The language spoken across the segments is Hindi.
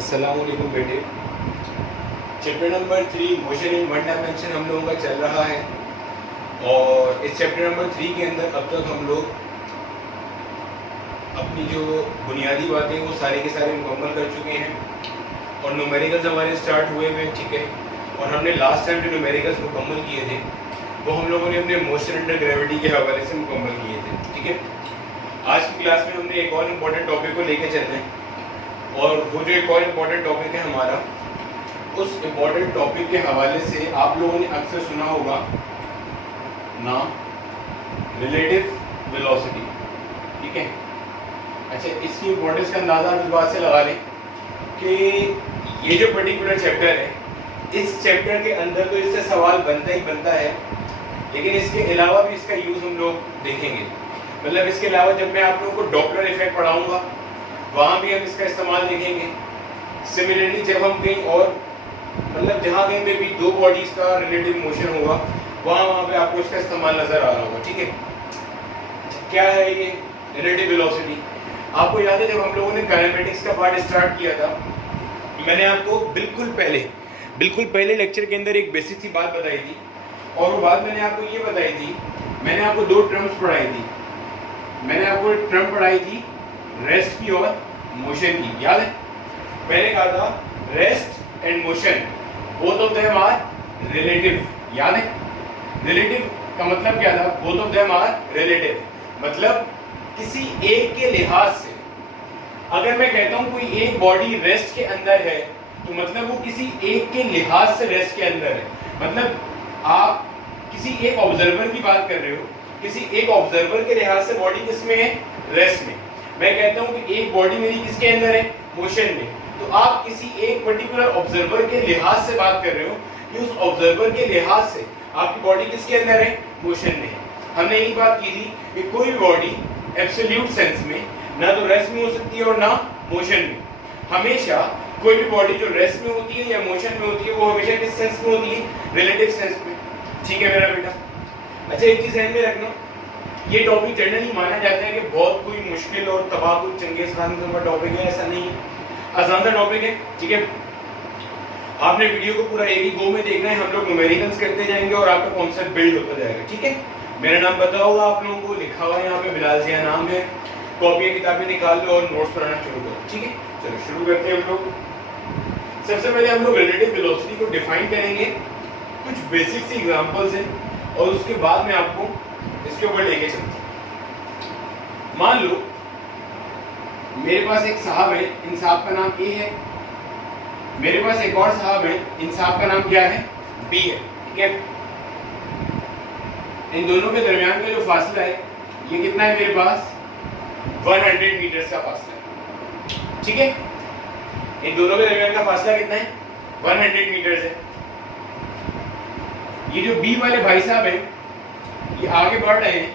अस्सलामुअलैकुम बेटे। Chapter number 3 motion in one dimension हम लोगों का चल रहा है और इस चैप्टर नंबर 3 के अंदर अब तक हम लोग अपनी जो बुनियादी बातें वो सारे के सारे मुकम्मल कर चुके हैं और न्यूमेरिकल्स हमारे स्टार्ट हुए हुए, ठीक है। और हमने लास्ट टाइम जो न्यूमेरिकल्स मुकम्मल किए थे वो हम लोगों ने अपने मोशन अंडर ग्रेविटी के हवाले से मुकम्मल किए थे, ठीक है। आज की क्लास में हमने एक और इम्पोर्टेंट टॉपिक को लेकर चलना है और वो जो एक और इम्पोर्टेंट टॉपिक है हमारा, उस इम्पोर्टेंट टॉपिक के हवाले से आप लोगों ने अक्सर सुना होगा नाम रिलेटिव वेलोसिटी, ठीक है। अच्छा, इसकी इम्पोर्टेंस का अंदाज़ा आप इस बात से लगा लें कि ये जो पर्टिकुलर चैप्टर है, इस चैप्टर के अंदर तो इससे सवाल बनता ही बनता है, लेकिन इसके अलावा भी इसका यूज़ हम लोग देखेंगे। मतलब इसके अलावा जब मैं आप लोगों को डॉपलर इफेक्ट पढ़ाऊँगा वहाँ भी हम इसका इस्तेमाल देखेंगे। सिमिलरली जब हम कहीं और मतलब जहाँ कहीं पे भी दो बॉडीज़ का रिलेटिव मोशन होगा वहाँ पे आपको इसका इस्तेमाल नज़र आ रहा होगा, ठीक है। क्या है ये रिलेटिव वेलोसिटी? आपको याद है जब हम लोगों ने काइनेमेटिक्स का पार्ट स्टार्ट किया था, मैंने आपको बिल्कुल पहले लेक्चर के अंदर एक बेसिक सी बात बताई थी और वो बात मैंने आपको ये बताई थी, मैंने आपको दो टर्म्स पढ़ाई थी। मैंने आपको एक टर्म पढ़ाई थी रेस्ट की और मोशन की, याद है? पहले कहा था rest and motion both of them are relative, याद है? रिलेटिव का मतलब क्या था? Both of them are relative मतलब किसी एक के लिहाज से। अगर मैं कहता हूं कोई एक बॉडी रेस्ट के अंदर है तो मतलब वो किसी एक के लिहाज से रेस्ट के अंदर है। मतलब आप किसी एक ऑब्जर्वर की बात कर रहे हो, किसी एक ऑब्जर्वर के लिहाज से बॉडी किसमें है? रेस्ट में। मैं कहता हूं कि एक बॉडी मेरी किसके अंदर है? मोशन में। तो आप किसी एक पर्टिकुलर ऑब्जर्वर के लिहाज से बात कर रहे हो कि उस ऑब्जर्वर के लिहाज से आपकी बॉडी किसके अंदर है? मोशन में है। हमने यही बात की थी कि कोई भी बॉडी एब्सोल्यूट सेंस में ना तो रेस्ट में हो सकती है और ना मोशन में। हमेशा कोई भी बॉडी जो रेस्ट में होती है या मोशन में होती है वो हमेशा किस सेंस में होती है? रिलेटिव सेंस में, ठीक है मेरा बेटा। अच्छा, एक चीज ध्यान में रखना, ये टॉपिक जनरली माना जाता है कि बहुत कोई मुश्किल और तबाह चंगेज खान का टॉपिक है, ऐसा नहीं है, आसान सा टॉपिक है, ठीक है। आपने वीडियो को पूरा एक ही गो में देखना है, हम लोग न्यूमेरिकल्स करते जाएंगे और आपका कॉन्सेप्ट बिल्ड होता जाएगा, ठीक है। मेरा नाम पता होगा आप लोगों को, लिखा हुआ है यहाँ पे, बिलाल जिया नाम है। कॉपी किताबें निकाल लो और नोट्स बनाना शुरू करो, ठीक है। चलो शुरू करते हैं हम लोग। सबसे पहले हम लोग रिलेटिव वेलोसिटी को डिफाइन करेंगे, कुछ बेसिक सी एग्जांपल्स हैं और उसके बाद में आपको इसके ऊपर लेके चलते हैं। मान लो मेरे पास एक साहब है, इन साहब का नाम ए है, मेरे पास एक और साहब है, इन साहब का नाम क्या है? बी है, ठीक है। इन दोनों के दरमियान का जो फासला है ये कितना है? मेरे पास 100 मीटर का फासला है, ठीक है। इन दोनों के दरमियान का फासला कितना है? 100 मीटर है। ये जो बी वाले भाई साहब हैं ये आगे बढ़ रहे हैं,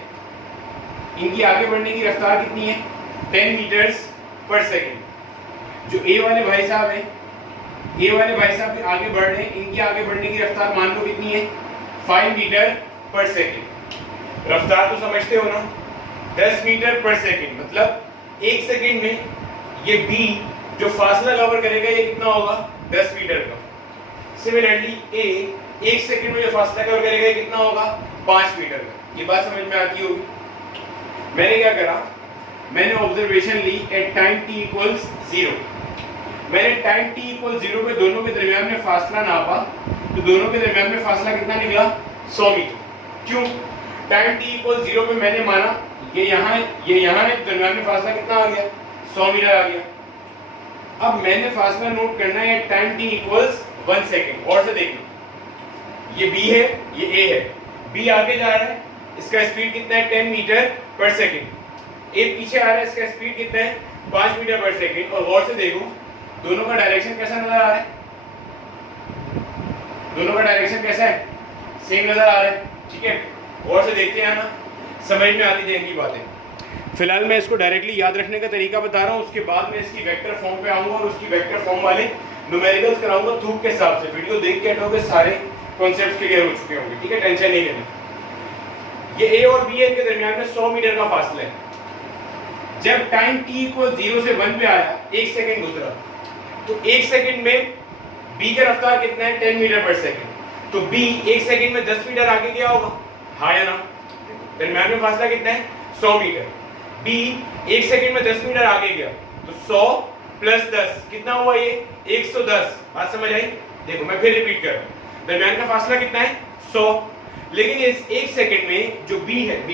इनकी आगे बढ़ने की रफ्तार कितनी है? 10 मीटर्स पर सेकेंड। जो ए वाले भाई साहब हैं, ए वाले भाई साहब भी आगे बढ़ रहे हैं, इनकी आगे बढ़ने की रफ्तार मान लो कितनी है? 5 मीटर पर सेकेंड। रफ्तार तो समझते हो ना, 10 मीटर पर सेकेंड मतलब एक सेकेंड में ये बी जो फासला कवर करेगा ये कितना होगा? 10 मीटर का। सिमिलरली ए एक सेकंड में जो फासला कवर करेगा ये कितना होगा? 5 मीटर का। ये बात समझ में आती होगी। मैंने क्या करा, मैंने ऑब्जर्वेशन ली एट टाइम t इक्वल्स 0। मैंने टाइम t इक्वल 0 पे दोनों के दरमियान में फासला नापा तो दोनों के दरमियान में फासला कितना निकला? 100 मीटर। क्यों? टाइम t इक्वल 0 पे मैंने माना ये यहाँ है, दरमियान में फासला कितना आ गया? 100 मीटर आ गया। अब मैंने फासला नोट करना है टाइम t इक्वल्स 1 सेकेंड। और से देखना, ये b है, ये a है, b आगे जा रहा है, इसका स्पीड कितना है? 10 मीटर पर सेकेंड। a पीछे आ रहा है, इसका स्पीड कितना है? 5 मीटर पर सेकेंड। और गौर से देखो दोनों का डायरेक्शन कैसा नजर आ रहा है? दोनों का डायरेक्शन कैसा है? सेम नजर आ रहा है, ठीक है। गौर से देखते हैं ना, समझ में आती जाएंगी बातें। फिलहाल मैं इसको डायरेक्टली याद रखने का तरीका बता रहा हूँ, उसके बाद मैं इसकी वेक्टर फॉर्म पे आऊंगा और उसकी वेक्टर फॉर्म वाले न्यूमेरिकल्स कराऊंगा थूक के हिसाब से। वीडियो देख के हटोगे सारे कॉन्सेप्ट्स क्लियर हो चुके होंगे, ठीक है, टेंशन नहीं लेना। ये ए और बी के दरमियान में 100 मीटर का फासला है। जब टाइम t इक्वल 0 से 1 पे आया, 1 सेकंड गुजरा, तो 1 सेकंड में b का रफ्तार कितना है 10 मीटर पर सेकंड, तो b 1 सेकंड में 10 मीटर आगे गया होगा, हाँ या ना? दरम्यान में फासला कितना है 100 मीटर, b 1 सेकंड में 10 मीटर आगे गया, तो 100 प्लस 10 कितना हुआ ये 110। बात समझ आई? देखो मैं फिर रिपीट कर रहा हूं, दरम्यान का फासला कितना है 100, लेकिन इस 1 सेकंड में जो b है, b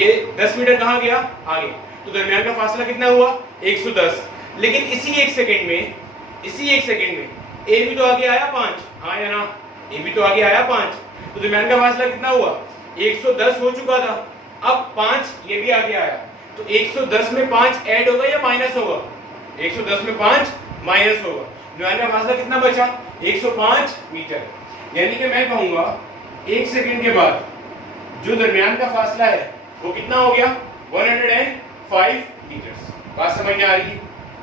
ये 10 मीटर कहां गया आगे, तो दरम्यान का फासला कितना हुआ 110। लेकिन इसी 1 सेकंड में a भी तो आगे आया 5, हाँ या ना? a भी तो आगे आया 5, तो दरम्यान का फासला कितना हुआ 110 हो चुका था, अब 5 ये भी आगे आया, तो 110 में 5 ऐड होगा या माइनस होगा? 110 में 5 माइनस होगा, दरम्यान का फासला कितना बचा 105 मीटर। यानी कि मैं कहूंगा 1 सेकंड के बाद जो दरम्यान का फासला है वो कितना हो गया 105 मीटर्स। बात समझ में आ रही है?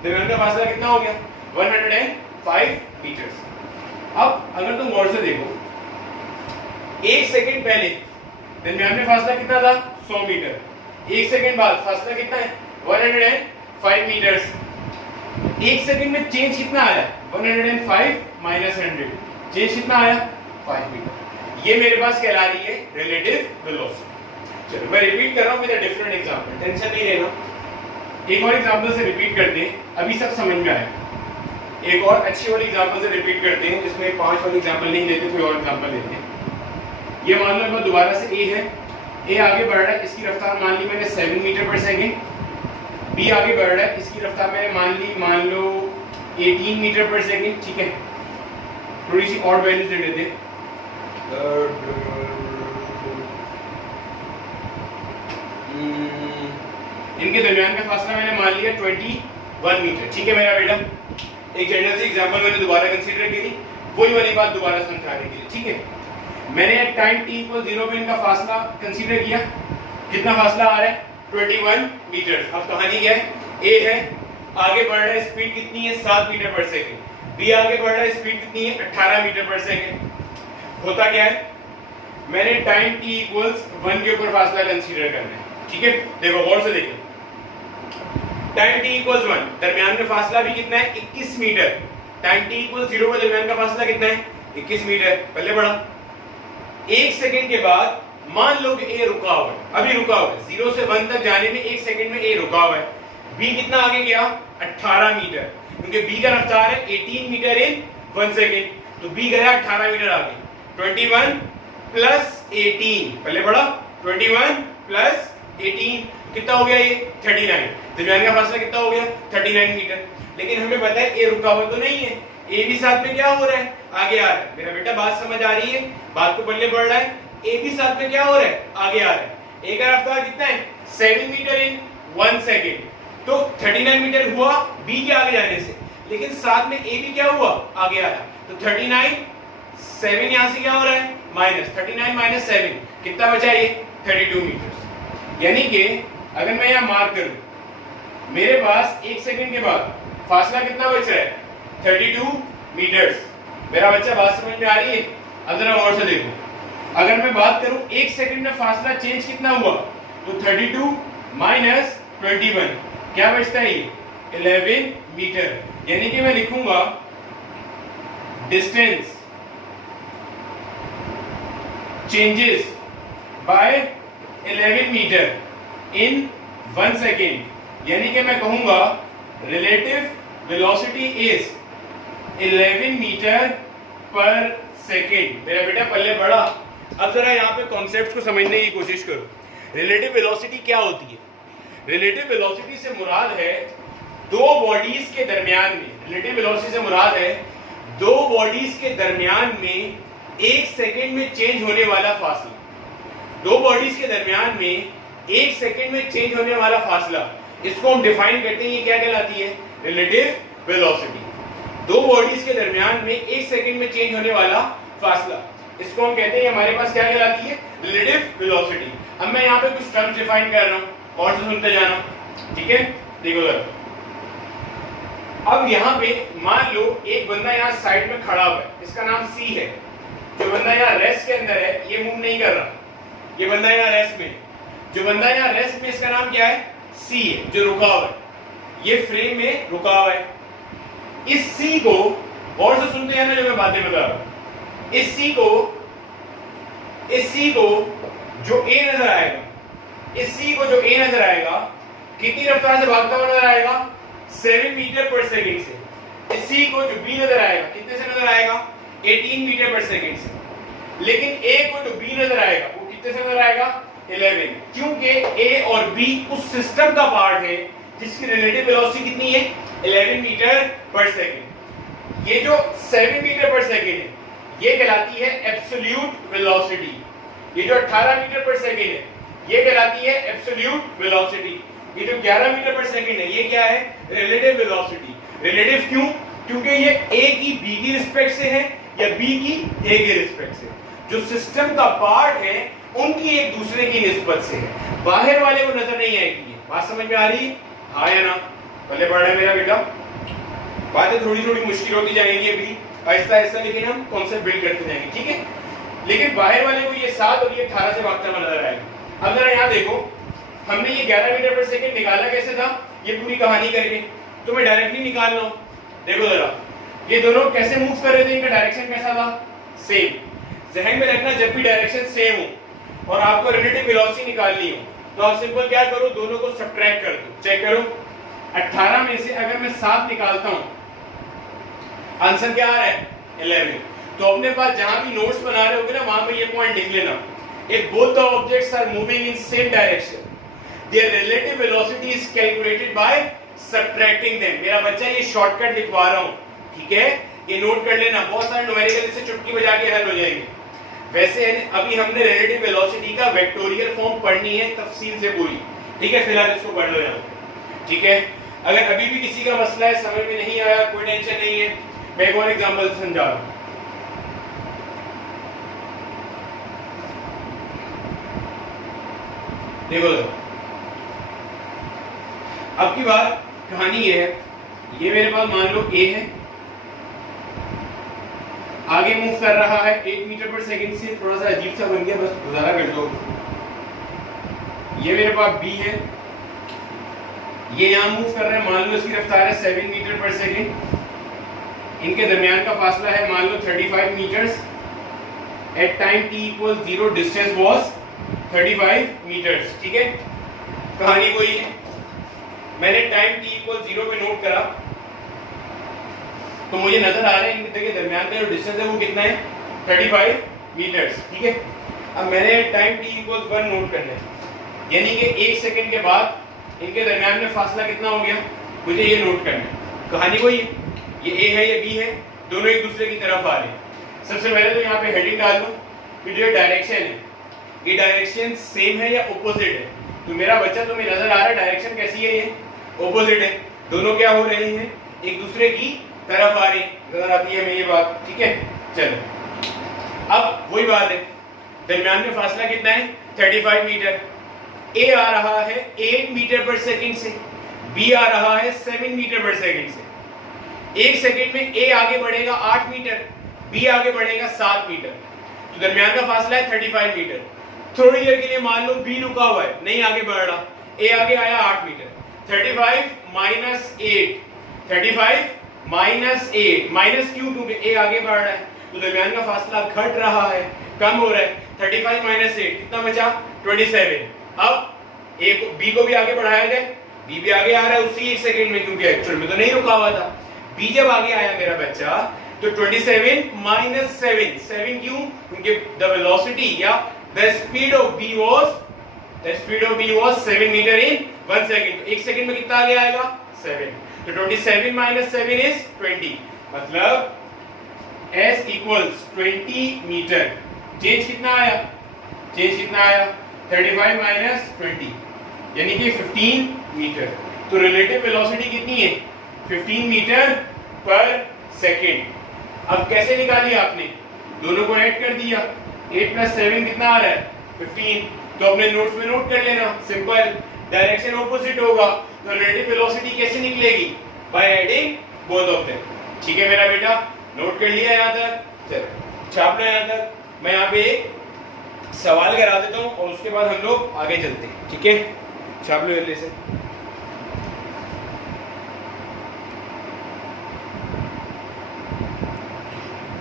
दरम्यान का फासला कितना हो गया 105 मीटर्स। अब अगर तुम गौर से देखो 1 सेकंड पहले दरम्यान में फासला कितना था 100 मीटर, 1 सेकंड बाद फासला कितना है 105 मीटर्स। 1 सेकंड में चेंज कितना आया 105 माइनस 100, चेंज कितना आया 5 मीटर। ये मेरे पास कहला रही है रिलेटिव वेलोसिटी। चलो मैं रिपीट कर रहा हूं with a different example, tension नहीं लेना। एक और एग्जांपल से रिपीट करते हैं, अभी सब समझ में आया। एक और अच्छी वाली एग्जांपल से रिपीट करते हैं, जिसमें 5 वाली एग्जांपल नहीं लेते, कोई और एग्जांपल लेते हैं। ये मान लो मैं दोबारा से a है, a आगे बढ़ रहा है, इसकी रफ्तार मान ली मैंने 7 मीटर पर सेकंड। b आगे बढ़ रहा है, इसकी रफ्तार मैंने मान लो 18 मीटर पर सेकंड। ठीक है, थोड़ी सी और वैल्यूज दे देते हैं। इनके दरमियान का फासला मैंने मान लिया 21 मीटर। ठीक है मेरा बेटा, एक जनरल सी एग्जांपल मैंने दोबारा कंसीडर की थी, वही वाली बात दोबारा समझाने के लिए। ठीक है, मैंने एक टाइम t = 0 पे इनका फासला कंसीडर किया, कितना फासला आ रहा है 21 मीटर। अब कहानी क्या है, a है आगे बढ़ रहा है, स्पीड कितनी है 7 मीटर पर सेकंड, b आगे बढ़ रहा है, स्पीड कितनी है 18 मीटर पर सेकंड। होता क्या है, मैंने टाइम t = 1 के ऊपर फासला कंसीडर करना है। ठीक है, देखो गौर से देखो, टाइम t = 1, दरमियान में फासला भी कितना है 21 मीटर। टाइम t = 0 में दरमियान का फासला कितना है 21 मीटर। पहले बढ़ा, 1 सेकंड के बाद मान लो कि a रुका हुआ है, अभी रुका हुआ है, 0 से 1 तक जाने में 1 सेकंड में a रुका हुआ है। b कितना आगे गया 18 मीटर, क्योंकि b का रफ्तार है 18 मीटर इन 1 सेकंड, तो b गया 18 मीटर आगे। 21 प्लस 18, पहले बढ़ा, 21 प्लस 18 कितना हो गया ये 39। दरमियान का फासला कितना हो गया 39 मीटर। लेकिन हमें पता है ए रुका हुआ तो नहीं है, ए भी साथ में क्या हो रहा है आगे आ रहा है। मेरा बेटा बात समझ आ रही है, बात को पल्ले बढ़ रहा है, ए भी साथ में क्या हो रहा है आगे आ रहा है। ए का रफ्तार कितना है 7 मीटर इन 1 सेकंड, तो 39 मीटर हुआ बी के आगे जाने से, लेकिन साथ में ए भी क्या हुआ आगे आया, तो 39 7 यहां से क्या हो रहा है माइनस, 39 माइनस 7 कितना बचा ये 32 मीटर। यानी कि अगर मैं यहां मार्क करूं, मेरे पास 1 सेकंड के बाद फासला कितना बच रहा है 32 मीटर्स। मेरा बच्चा बात समझ में आ रही है? अब जरा और से देखो, अगर मैं बात करूं 1 सेकंड में फासला चेंज कितना हुआ, तो 32 माइनस 21 क्या बचता है ये 11 मीटर। यानी कि मैं लिखूंगा distance changes by 11 metre in 1 second. यानी कि मैं कहूंगा relative velocity is 11 metre per second. मेरा बेटा पल्ले बढ़ा। अब जरा यहाँ पे कॉन्सेप्ट को समझने की कोशिश करो। रिलेटिव वेलोसिटी क्या होती है? रिलेटिव वेलोसिटी से मुराद है दो बॉडीज के दरमियान में, रिलेटिव वेलोसिटी से मुराद है दो बॉडीज के दरमियान में 1 सेकेंड में चेंज होने वाला फासला। दो बॉडीज के दरमियान में 1 सेकेंड में चेंज होने वाला फासला, इसको हम डिफाइन करते हैं, ये क्या कहलाती है रिलेटिव वेलोसिटी। दो बॉडीज के दरमियान में 1 सेकेंड में चेंज होने वाला फासला, इसको हम कहते हैं हमारे पास क्या कहलाती है रिलेटिव वेलोसिटी। अब मैं यहाँ पे कुछ टर्म्स डिफाइन कर रहा हूँ और से सुनते जाना, ठीक है? देखो जरा, अब यहाँ पे मान लो एक बंदा यहाँ साइड में खड़ा हुआ है, इसका नाम सी है। जो बंदा यहाँ रेस्ट के अंदर है ये मूव नहीं कर रहा, ये बंदा यहाँ रेस्ट में, जो बंदा यहाँ रेस्ट में इसका नाम क्या है सी है, जो रुका हुआ है, ये फ्रेम में रुका हुआ है। इस सी को गौर से सुनते हैं ना जो मैं बातें बता रहा हूं, इस सी को जो ए नजर आएगा, इस सी को जो ए नजर आएगा कितनी रफ्तार से भागता हुआ नजर आएगा? 7 मीटर पर सेकंड से। इस सी को जो बी नजर आएगा कितने से नजर आएगा? 18 मीटर पर सेकंड से। लेकिन ए को जो बी नजर आएगा वो कितने से नजर आएगा? 11, क्योंकि ए और बी उस सिस्टम का पार्ट है जिसकी रिलेटिव वेलोसिटी कितनी है? 11 मीटर पर सेकंड। ये जो 7 मीटर पर सेकंड है ये कहलाती है एब्सोल्यूट वेलोसिटी। ये जो 18 मीटर पर सेकंड है ये कहलाती है एब्सोल्यूट वेलोसिटी। ये जो 11 मीटर पर सेकंड है ये क्या है? Relative velocity. रिलेटिव क्यों? क्योंकि ये ए की बी की रिस्पेक्ट से है या बी की ए की रिस्पेक्ट से। जो सिस्टम का पार्ट है उनकी एक दूसरे की निस्बत से है, बाहर वाले को नजर नहीं आएगी। बात समझ में आ रही है? हाँ या ना? भले पढ़ रहा है मेरा बेटा, बातें थोड़ी थोड़ी मुश्किल होती जाएंगी अभी आहिस्ता आहिस्ता, लेकिन हम कॉन्सेप्ट बिल्ड करते जाएंगे, ठीक है? लेकिन बाहर वाले को ये 7 और ये 18 से भागता हुआ नजर आएगा। अब जरा यहाँ देखो, हमने ये 11 मीटर पर सेकंड निकाला कैसे था? ये पूरी कहानी करके तो मैं डायरेक्टली निकाल रहा हूँ। देखो जरा, ये दोनों कैसे मूव कर रहे थे, इनका डायरेक्शन कैसा था? सेम। ज़हन में रखना, जब भी डायरेक्शन सेम हो और आपको रिलेटिव वेलोसिटी निकालनी हो तो आप सिंपल क्या करो, दोनों को सब्ट्रैक्ट कर दो। चेक करो, 18 में से अगर मैं 7 निकालता हूँ, आंसर क्या आ रहा है? 11। तो अपने पास जहां भी नोट्स बना रहे होगे ना वहां पे ये पॉइंट लिख लेना, if both the objects are moving in same direction their relative velocity is calculated by subtracting them। मेरा बच्चा ये शॉर्टकट लिखवा रहा हूँ, ठीक है? ये नोट कर लेना, बहुत सारे न्यूमेरिकल इससे चुटकी बजा के हल हो जाएंगे। वैसे अभी हमने रिलेटिव वेलोसिटी का वेक्टोरियल फॉर्म पढ़नी है तफसील से पूरी, ठीक है? फिलहाल इसको पढ़ लो यहाँ, ठीक है? अगर अभी भी किसी का मसला है, समझ में नहीं आया, कोई टेंशन नहीं है, मैं एक और एग्जांपल समझा रहा हूँ। देखो अब की बात कहानी ये है, ये मेरे पास मान लो ए है, आगे मूव कर रहा है 8 मीटर पर सेकंड से, थोड़ा सा अजीब सा बन गया, बस गुजारा कर दो। ये मेरे पास बी है, ये यहाँ मूव कर रहा है, मान लो इसकी रफ्तार है 7 मीटर पर सेकंड। इनके दरमियान का फासला है मान लो 35 metres. At time t = 0 distance was 35 metres, ठीक है? कहानी कोई है, मैंने टाइम t = 0 पे नोट करा तो मुझे नजर आ रहा है इनके दरमियान का जो डिस्टेंस है वो कितना है? 35 मीटर्स, ठीक है? अब मैंने टाइम t = 1 नोट करना है, यानी कि 1 सेकंड के बाद इनके दरमियान में फासला कितना हो गया, मुझे ये नोट करना है। कहानी कोई है, ये a है ये b है, दोनों एक दूसरे की तरफ आ रहे हैं। सबसे पहले तो यहाँ पे हेडिंग डाल दूं कि जो डायरेक्शन है ये डायरेक्शन सेम है या ऑपोजिट है? तो मेरा बच्चा तुम्हें नजर आ रहा है डायरेक्शन कैसी है? ये ऑपोजिट है। दोनों क्या हो रहे हैं? एक दूसरे की तरफ आ रहे हैं। नजर आती है हमें ये बात, ठीक है? चलो अब वही बात है, दरमियान में फासला कितना है? 35 मीटर। ए आ रहा है 8 मीटर पर सेकंड से, बी आ रहा है 7 मीटर पर सेकंड से। 1 सेकंड में ए आगे बढ़ेगा 8 मीटर, बी आगे बढ़ेगा 7 मीटर, तो दरमियान का फासला है 35 मीटर। थोड़ी देर के लिए मान लो बी रुका हुआ है, नहीं आगे बढ़ रहा, ए आगे आया 8 मीटर। 35 माइनस 8, 35 माइनस 8, माइनस क्यों? क्योंकि ए आगे बढ़ रहा है तो दरमियान का फासला घट रहा है, कम हो रहा है। 35 माइनस 8 कितना बचा? 27। अब ए को बी को भी आगे बढ़ाया जाए, बी भी आगे आ रहा है उसी 1 सेकंड में, क्योंकि एक्चुअल में तो नहीं रुका हुआ था। बी जब आगे आया मेरा बच्चा तो 27 माइनस 7, 7 क्यों? क्योंकि द वेलोसिटी या the speed of b was 7 meter in 1 second। तो 1 सेकंड में कितना आगे आएगा? 7। तो 27 minus 7 is 20, मतलब s equals 20 मीटर। चेंज कितना आया? 35 minus 20 यानी कि 15 मीटर। तो रिलेटिव वेलोसिटी कितनी है? 15 मीटर पर सेकंड। अब कैसे निकाली आपने? दोनों को ऐड कर दिया, 8 + 7 कितना आ रहा है? 15। तो अपने नोट्स में नोट कर लेना, सिंपल, डायरेक्शन ऑपोजिट होगा तो रिलेटिव वेलोसिटी कैसे निकलेगी? By adding both of them. ठीक है मेरा बेटा, नोट कर लिया यहाँ तक? चलो छाप लो यहाँ तक। मैं यहाँ पे एक सवाल करा देता हूँ और उसके बाद हम लोग आगे चलते हैं, ठीक है? छाप लो जल्दी से।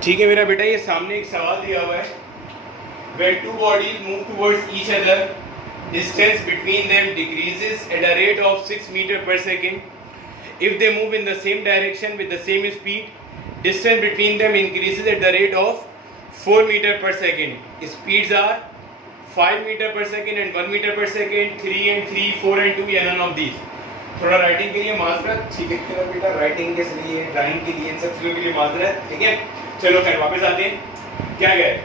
ठीक है मेरा बेटा, ये सामने एक सवाल दिया हुआ है, when two bodies move towards each other, distance between them decreases at a rate of 6 meter per second. If they move in the same direction with the same speed, distance between them increases at the rate of 4 meter per second. Speeds are 5 meter per second and 1 meter per second, 3 and 3, 4 and 2 या none of these. थोड़ा राइटिंग के लिए माजरत, ठीक है मेरा बेटा, राइटिंग के लिए, ड्राइंग के लिए, इन सब चीज़ों के लिए माजरत, ठीक है। चलो खैर वापस आते हैं, क्या कह रहे हैं,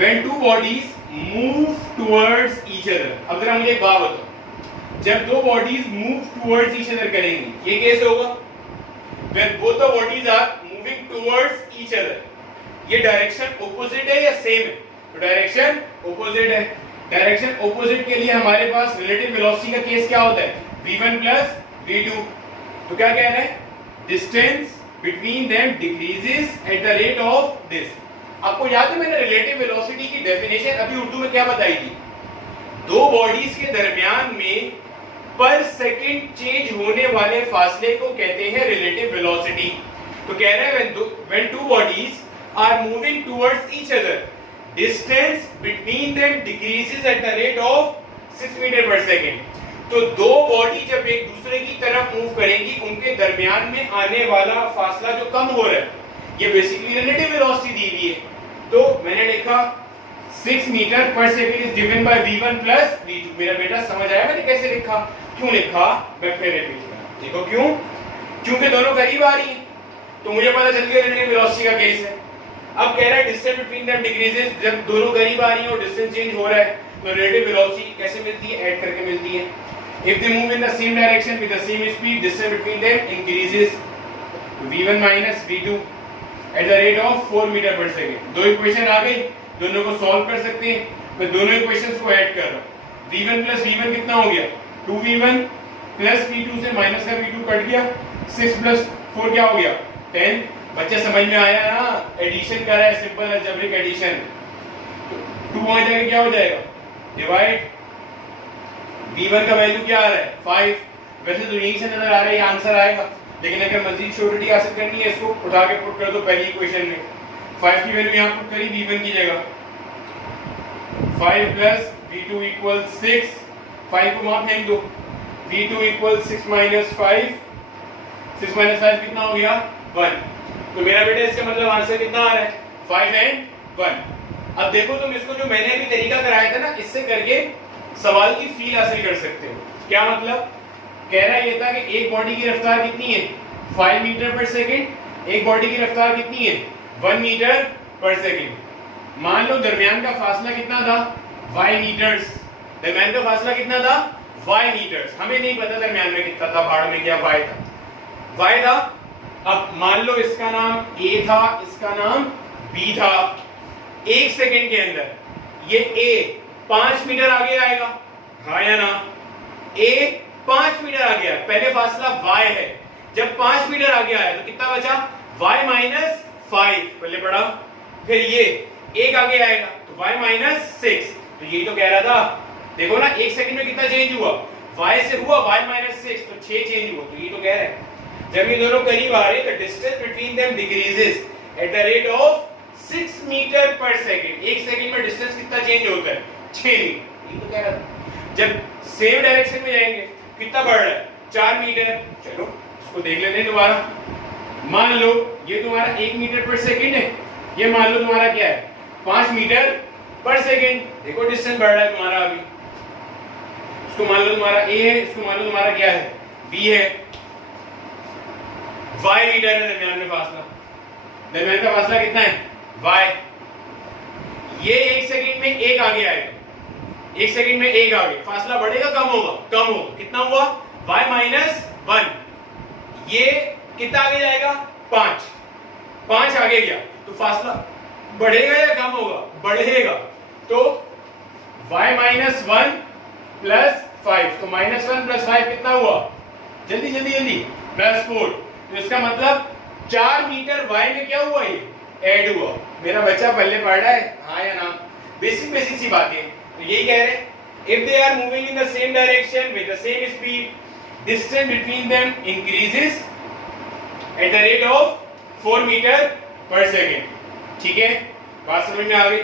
when two bodies move towards each other। अब जरा मुझे एक बात बताओ, जब दो bodies move towards each other करेंगी, ये कैसे होगा, when both the bodies are moving towards each other, ये डायरेक्शन ऑपोजिट है या सेम है, तो डायरेक्शन ऑपोजिट है। डायरेक्शन ऑपोजिट के लिए हमारे पास रिलेटिव वेलोसिटी का केस क्या होता है, v1 plus v2। तो क्या कह रहे हैं, distance between them decreases at the rate of this. आपको याद है मैंने रिलेटिव वेलोसिटी की डेफिनेशन अभी उर्दू में क्या बताई थी, दो बॉडीज के दरमियान में पर सेकंड चेंज होने वाले फासले को कहते हैं रिलेटिव वेलोसिटी। तो कह रहे हैं when two bodies are moving towards each other, distance between them decreases at the rate of 6 meter per second। तो दो बॉडी जब एक दूसरे की तरफ मूव करेंगी, उनके दरमियान में आने वाला फासला जो कम हो रहा है, ये बेसिकली रिलेटिव वेलोसिटी दी हुई है। तो मैंने लिखा 6 metre per second is given by v1 plus v2। मेरा बेटा समझ आया मैंने कैसे लिखा, क्यों लिखा, मैं फिर रिपीट कर रहा हूं। देखो क्यों, क्योंकि दोनों करीब आ रही हैं, तो मुझे पता चल गया रिलेटिव वेलोसिटी का केस है। अब कह रहा है डिस्टेंस बिटवीन देम डिक्रीजेस, जब दोनों करीब आ रही हैं और डिस्टेंस चेंज हो रहा है, तो रिलेटिव वेलोसिटी कैसे मिलती है, ऐड करके मिलती है। If they move in the same direction with the same speed, distance between them increases v1 minus v2 at the rate of 4 meter per second। दो इक्वेशन आ गई, दोनों को सॉल्व कर सकते हैं। मैं दोनों इक्वेशंस को ऐड कर रहा हूं। v1 plus v1 कितना हो गया, 2v1 plus v2 से माइनस का v2 कट गया, 6 plus 4 क्या हो गया, 10। बच्चे समझ में आया ना, एडिशन कर रहा है, सिंपल अलजेब्रिक एडिशन। 2 वहां जाके क्या हो जाएगा, डिवाइड, v1 का वैल्यू क्या आ रहा है, 5। वैसे तो यहीं से नजर आ रहा है ये आंसर आएगा, लेकिन अगर मजीद श्योरिटी हासिल करनी है, इसको उठा के पुट कर दो पहली इक्वेशन में। 5 की वैल्यू यहां पुट करी v1 की जगह, 5 प्लस v2 इक्वल 6, 5 को वहां फेंक दो, v2 इक्वल 6 माइनस 5, 6 माइनस 5 कितना हो गया, 1। तो मेरा बेटा इसका मतलब आंसर कितना आ रहा है, 5 and 1। अब देखो तुम इसको, जो मैंने अभी तरीका कराया था ना, इससे करके सवाल की फील हासिल कर सकते हो। क्या मतलब, कह रहा ये था कि एक बॉडी की रफ्तार कितनी है, 5 मीटर पर सेकंड, एक बॉडी की रफ्तार कितनी है, 1 मीटर पर सेकंड। मान लो दरमियान का फासला कितना था, y मीटर्स। दरमियान का फासला कितना था, y मीटर्स। हमें नहीं पता दरमियान में कितना था, भाड़ में क्या y था, y था। अब मान लो इसका नाम a था, इसका नाम b था। एक सेकंड के अंदर ये a 5 मीटर आगे आएगा, हाँ या ना, a 5 मीटर आगे आया, पहले फासला y है, जब 5 मीटर आगे आया तो कितना बचा, y माइनस 5, पहले पढ़ा। फिर ये एक आगे आएगा तो y माइनस 6। तो यही तो कह रहा था, देखो ना एक सेकंड में कितना चेंज हुआ, y से हुआ y माइनस 6, तो 6 चेंज हुआ। तो यही तो कह रहे हैं, जब ये दोनों करीब आ रहे, तो distance between them decreases at the rate of 6 metre per second. एक सेकंड में डिस्टेंस कितना चेंज होता है, 6 मीटर। ये तो कह रहा था, जब सेम डायरेक्शन में जाएंगे कितना बढ़ रहा है, 4 मीटर। चलो इसको देख लेते हैं दोबारा। मान लो ये तुम्हारा 1 मीटर पर सेकंड है, ये मान लो तुम्हारा क्या है, 5 मीटर पर सेकंड। देखो डिस्टेंस बढ़ रहा है तुम्हारा, अभी इसको मान लो तुम्हारा a है, इसको मान लो तुम्हारा क्या है, b है, y मीटर है दरमियान में फासला। दरमियान का फासला कितना है, y। ये एक सेकंड में एक आगे आएगा, एक सेकंड में एक आगे, फासला बढ़ेगा कम होगा, कम होगा। कितना हुआ, y माइनस 1। ये कितना आगे जाएगा, 5 आगे गया, तो फासला बढ़ेगा या कम होगा, बढ़ेगा। तो y माइनस 1 प्लस 5, तो माइनस 1 प्लस 5 कितना हुआ, जल्दी जल्दी जल्दी, प्लस 4। तो इसका मतलब 4 मीटर y में क्या हुआ, ये ऐड हुआ। मेरा बच्चा पहले पढ़ रहा है, हाँ या ना, बेसिक बेसिक सी बातें। तो यही कह रहे हैं, if they are moving in the same direction with the same speed, distance between them increases at the rate of 4 meter पर सेकेंड। ठीक है, बात समझ में आ गई?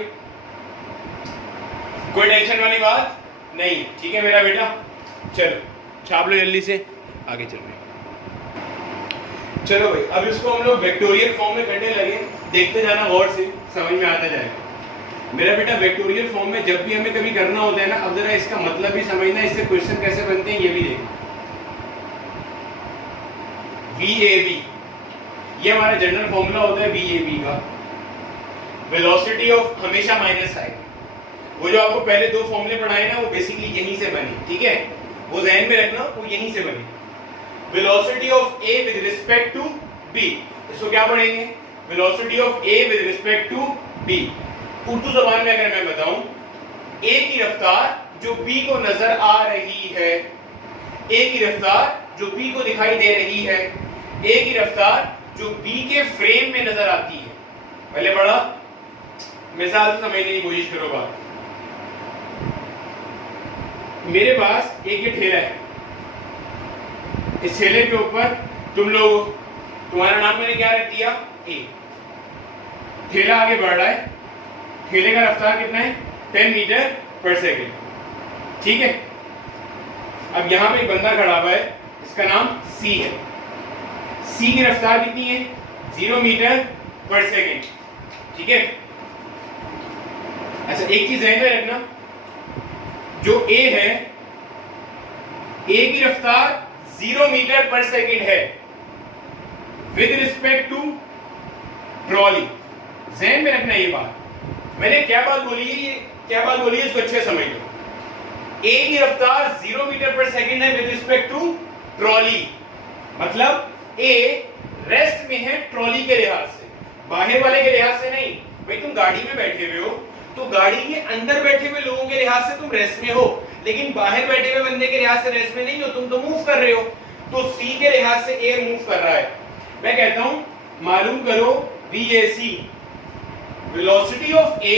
कोई टेंशन वाली बात नहीं? ठीक है मेरा बेटा, चलो छाप लो जल्दी से, आगे चल रहे। चलो भाई, अब इसको हम लोग वेक्टोरियल फॉर्म में करने लगे, देखते जाना गौर से, समझ में आता जाएगा। मेरा बेटा वेक्टोरियल फॉर्म में जब भी हमें कभी करना होता है ना, अब जरा इसका मतलब भी समझना, इससे क्वेश्चन कैसे बनते हैं ये भी देखना। VAB ये हमारा जनरल फॉर्मूला होता है VAB का। वेलोसिटी ऑफ हमेशा माइनस साइन, वो जो आपको पहले दो फॉर्मूले पढ़ाए ना, वो बेसिकली यहीं से बने। ठीक है, वो ध्यान में रखना, वो यहीं से बने। Velocity of A with respect to B, इसको क्या पढ़ेंगे? Velocity of A with respect to B। Urdu जबान में अगर मैं बताऊं, A की रफ्तार जो B को नजर आ रही है, A की रफ्तार जो B को दिखाई दे रही है, A की रफ्तार जो B के फ्रेम में नजर आती है। पहले पढ़ा, मिसाल से समझने की कोशिश करो बात। मेरे पास एक ये ठेला है, इस ठेले के ऊपर तुम लोग, तुम्हारा नाम मैंने क्या रख दिया? A। ठेला आगे बढ़ रहा है, ठेले का रफ्तार कितना है? 10 मीटर पर सेकेंड। ठीक है, अब यहां पे एक बंदा खड़ा हुआ है, इसका नाम C है। C की रफ्तार कितनी है? 0 मीटर पर सेकेंड। ठीक है, अच्छा एक चीज ध्यान में रखना, जो A है, A की रफ्तार 0 मीटर पर सेकेंड है विद रिस्पेक्ट टू ट्रॉली। ध्यान में रखना ये बात, मैंने क्या बात बोली है, ये क्या बात बोली है, इसको अच्छे समझ लो। A की रफ्तार 0 मीटर पर सेकेंड है विद रिस्पेक्ट टू ट्रॉली, मतलब A रेस्ट में है ट्रॉली के लिहाज से, बाहर वाले के लिहाज से नहीं। भाई तुम गाड़ी में बैठे हुए हो, तो गाड़ी के अंदर बैठे हुए लोगों के लिहाज से तुम रेस्ट में हो, लेकिन बाहर बैठे हुए बंदे के लिहाज से रेस्ट में नहीं हो, तुम तो मूव कर रहे हो। तो C के लिहाज से A मूव कर रहा है। मैं कहता हूं मालूम करो VAC, velocity of A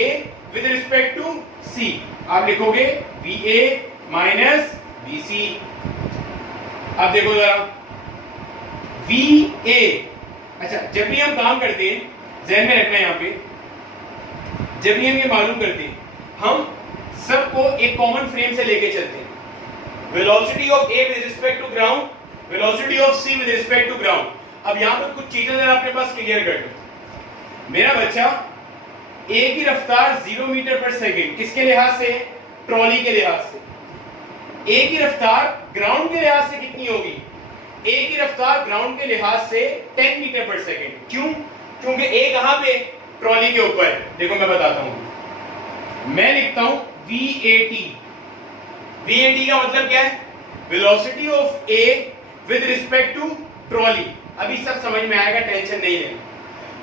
with respect to C। आप लिखोगे VA माइनस VC। अब देखो जरा VA, अच्छा जब भी हम काम करते हैं, ध्यान में रखना यहाँ पे, जब भी हम ये मालूम करते हैं, हम सबको एक कॉमन फ्रेम से लेके चलते हैं। Velocity of A with respect to ground, velocity of C with respect to ground. अब यहां पर कुछ चीजें जरा अपने पास क्लियर कर लो। मेरा बच्चा A की रफ्तार 0 मीटर पर सेकेंड किसके लिहाज से? ट्रॉली के लिहाज से। A की रफ्तार ग्राउंड के लिहाज से कितनी होगी? A की रफ्तार ग्राउंड के लिहाज से 10 मीटर पर सेकेंड। क्यों? क्योंकि A कहां पे? ट्रॉली के ऊपर। देखो मैं बताता हूं, मैं लिखता हूं VAT। VAT का मतलब क्या है? Velocity of A with respect to trolley. अभी सब समझ में आएगा, टेंशन नहीं लेना।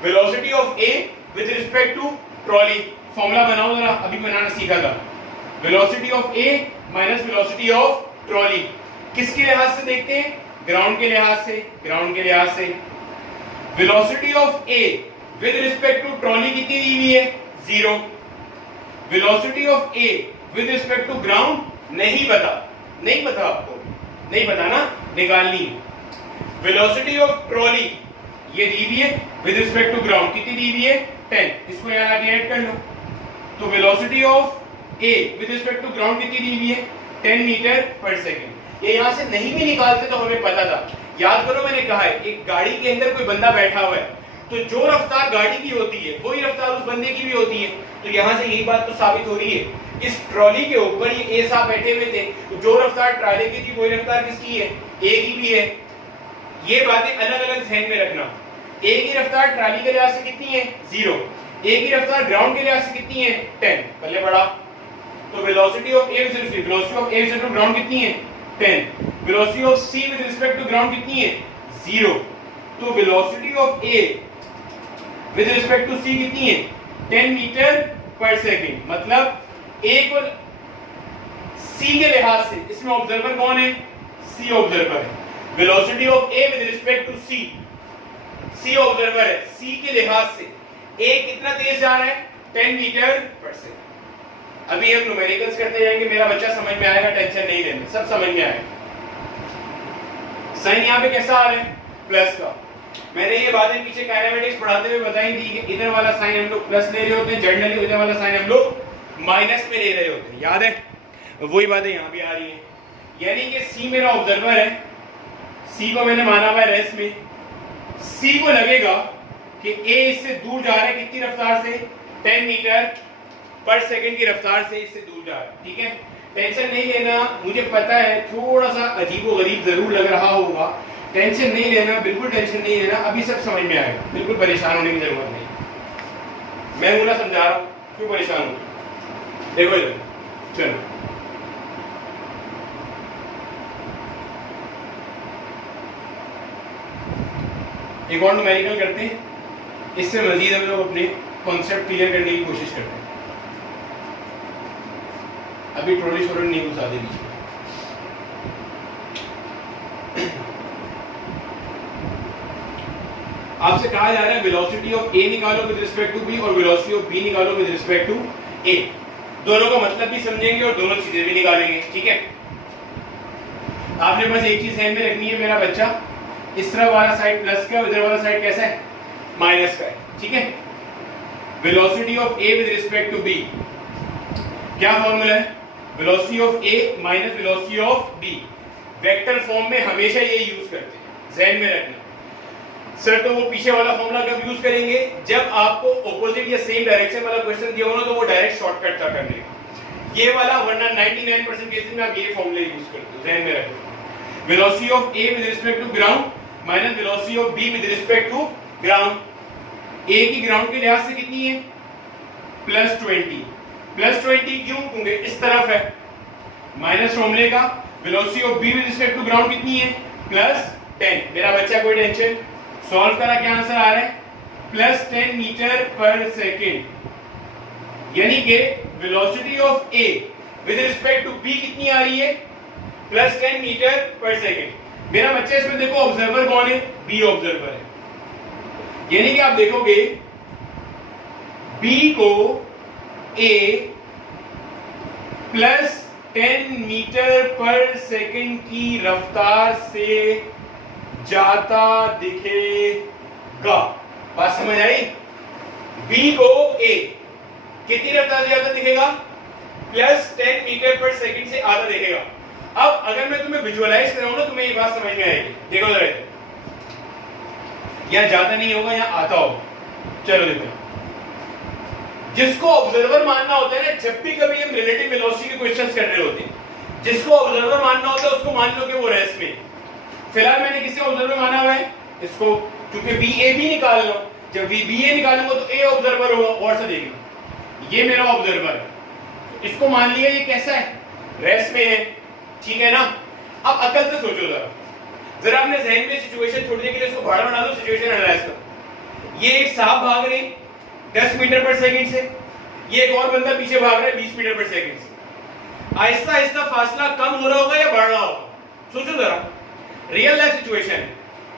Velocity of A with respect to trolley, formula बनाओ जरा, अभी बनाना सीखा था। Velocity of A minus velocity of trolley, किसके लिहाज से देखते हैं? ग्राउंड के लिहाज से, ग्राउंड के लिहाज से। Velocity of A with respect to trolley कितनी दी हुई है? 0। Velocity of A with respect to ground नहीं पता, नहीं पता आपको, नहीं पता ना, निकालनी। वेलोसिटी ऑफ ट्रॉली ये दी हुई है विद रिस्पेक्ट टू ग्राउंड, कितनी दी हुई है? 10। इसको यहां आगे ऐड कर लो, तो velocity of A with respect to ground कितनी दी हुई है? 10 मीटर पर सेकेंड। ये यहां से नहीं भी निकालते तो हमें पता था। याद करो मैंने कहा है, एक गाड़ी के अंदर कोई बंदा बैठा हुआ है, तो जो रफ्तार गाड़ी की होती है वही रफ्तार उस बंदे की भी होती है। तो यहां से यही बात तो साबित हो रही है, इस ट्रॉली के ऊपर ये A साहब बैठे हुए थे, तो जो रफ्तार ट्रॉली की थी वही रफ्तार किसकी है? A की भी है। ये बातें अलग अलग ध्यान में रखना। A की रफ्तार ट्रॉली के लिहाज से कितनी है? 0। A की रफ्तार ग्राउंड के लिहाज से कितनी है? 10। पहले पढ़ा, तो velocity of A with respect to ground कितनी है? 10। Velocity of C with respect to ground कितनी है? 0। तो velocity of A with respect to C कितनी है? 10 मीटर पर सेकेंड। मतलब A को C के लिहाज से, इसमें ऑब्जर्वर कौन है? C ऑब्जर्वर है। Velocity of A with respect to C observer है, C के लिहाज से A कितना तेज जा रहा है? 10 मीटर पर सेकेंड। अभी हम न्यूमेरिकल्स करते जाएंगे, मेरा बच्चा समझ में आएगा, टेंशन नहीं लेना, सब समझ में आएगा। साइन यहाँ पे कैसा आ रहा है? प्लस का। मैंने ये बातें पीछे काइनेमेटिक्स पढ़ाते हुए बताई थी कि इधर वाला साइन हम लोग प्लस ले रहे होते हैं, जनरली उधर वाला साइन हम लोग माइनस में ले रहे होते हैं, याद है? वही बातें यहाँ भी आ रही हैं। यानी कि सी मेरा ऑब्जर्वर है, सी को मैंने माना हुआ है रेस में, सी को लगेगा कि ए इससे दूर जा रहा है, कितनी रफ्तार से? 10 मीटर पर सेकंड की रफ्तार से इससे दूर जा रहा है, ठीक है? टेंशन नहीं लेना, मुझे पता है थोड़ा सा अजीबोगरीब जरूर लग रहा होगा, टेंशन नहीं लेना, बिल्कुल टेंशन नहीं लेना, अभी सब समझ में आएगा, बिल्कुल परेशान होने की जरूरत नहीं। मैं बोला समझा रहा हूँ, क्यों परेशान हो? देखो इधर, चलो एक और न्यूमेरिकल करते हैं, इससे मजीद हम लोग अपने कॉन्सेप्ट क्लियर करने की कोशिश करते हैं। अभी ट्रोली शोरन नहीं घुसा दे बीच में। आपसे कहा जा रहा है वेलोसिटी ऑफ ए निकालो विद रिस्पेक्ट टू बी और वेलोसिटी ऑफ बी निकालो विद रिस्पेक्ट टू ए। दोनों का मतलब भी समझेंगे और दोनों चीजें भी निकालेंगे, ठीक है? आपने बस एक चीज ध्यान में रखनी है, मेरा बच्चा इस तरह वाला साइड प्लस का, उधर वाला साइड कैसा है? माइनस का है, ठीक है? Velocity of A with respect to B, क्या फॉर्मूला है? Velocity of A minus velocity of B. Vector form में हमेशा ये यूज करते हैं, ध्यान में रखना। सर तो वो पीछे वाला फॉर्मूला कब यूज करेंगे? जब आपको ऑपोजिट या सेम डायरेक्शन वाला क्वेश्चन दिया हो ना, तो वो डायरेक्ट शॉर्टकट था करने का, ये वाला, वरना 99% केसेस में आप ये फॉर्मूला यूज करते हो, ध्यान में रखना। Velocity of A with respect to ground minus velocity of B with respect to ground. A की ग्राउंड के लिहाज से कितनी है? +20। +20 क्यों? क्योंकि इस तरफ है, माइनस फॉर्मूले का। Velocity of B with respect to ground कितनी है? +10। मेरा बच्चा कोई टेंशन, सॉल्व करा, क्या आंसर आ रहा है? +10 मीटर पर सेकेंड। यानी कि velocity of A with respect to B कितनी आ रही है? +10 मीटर पर सेकेंड। मेरा बच्चा इसमें देखो ऑब्जर्वर कौन है? बी ऑब्जर्वर है। यानी कि आप देखोगे बी को ए +10 मीटर पर सेकेंड की रफ्तार से जाता दिखेगा। बात समझ आई? बी को ए कितनी रफ्तार से जाता दिखेगा? +10 मीटर पर सेकेंड से आता दिखेगा। अब अगर मैं तुम्हें विजुअलाइज कराऊं ना, तुम्हें ये बात समझ में आएगी। देखो जरा, या जाता नहीं होगा या आता होगा। चलो देखो, जिसको ऑब्जर्वर मानना होता है ना, जब भी कभी हम रिलेटिव वेलोसिटी के क्वेश्चंस कर रहे होते हैं, जिसको ऑब्जर्वर मानना होता है उसको मान लो कि वो रेस्ट में। फिलहाल मैंने किसे ऑब्जर्वर माना हुआ है? इसको, क्योंकि बी ए भी निकाल लो, जब बी ए निकालूंगा तो ए ऑब्जर्वर होगा। और से देखना, ये मेरा ऑब्जर्वर है, इसको मान लिया ये कैसा है? रेस्ट में है, ठीक है ना? अब अकल से सोचो जरा, जरा अपने जहन में सिचुएशन छोड़ने के लिए इसको भाड़ा बना दो, सिचुएशन एनालाइज करो। ये एक साहब भाग रहे 10 मीटर पर सेकंड से, ये एक और बंदा पीछे भाग रहा है 20 मीटर पर सेकंड से। आहिस्ता आहिस्ता फासला कम हो रहा होगा या बढ़ रहा होगा? सोचो जरा, रियल लाइफ सिचुएशन है।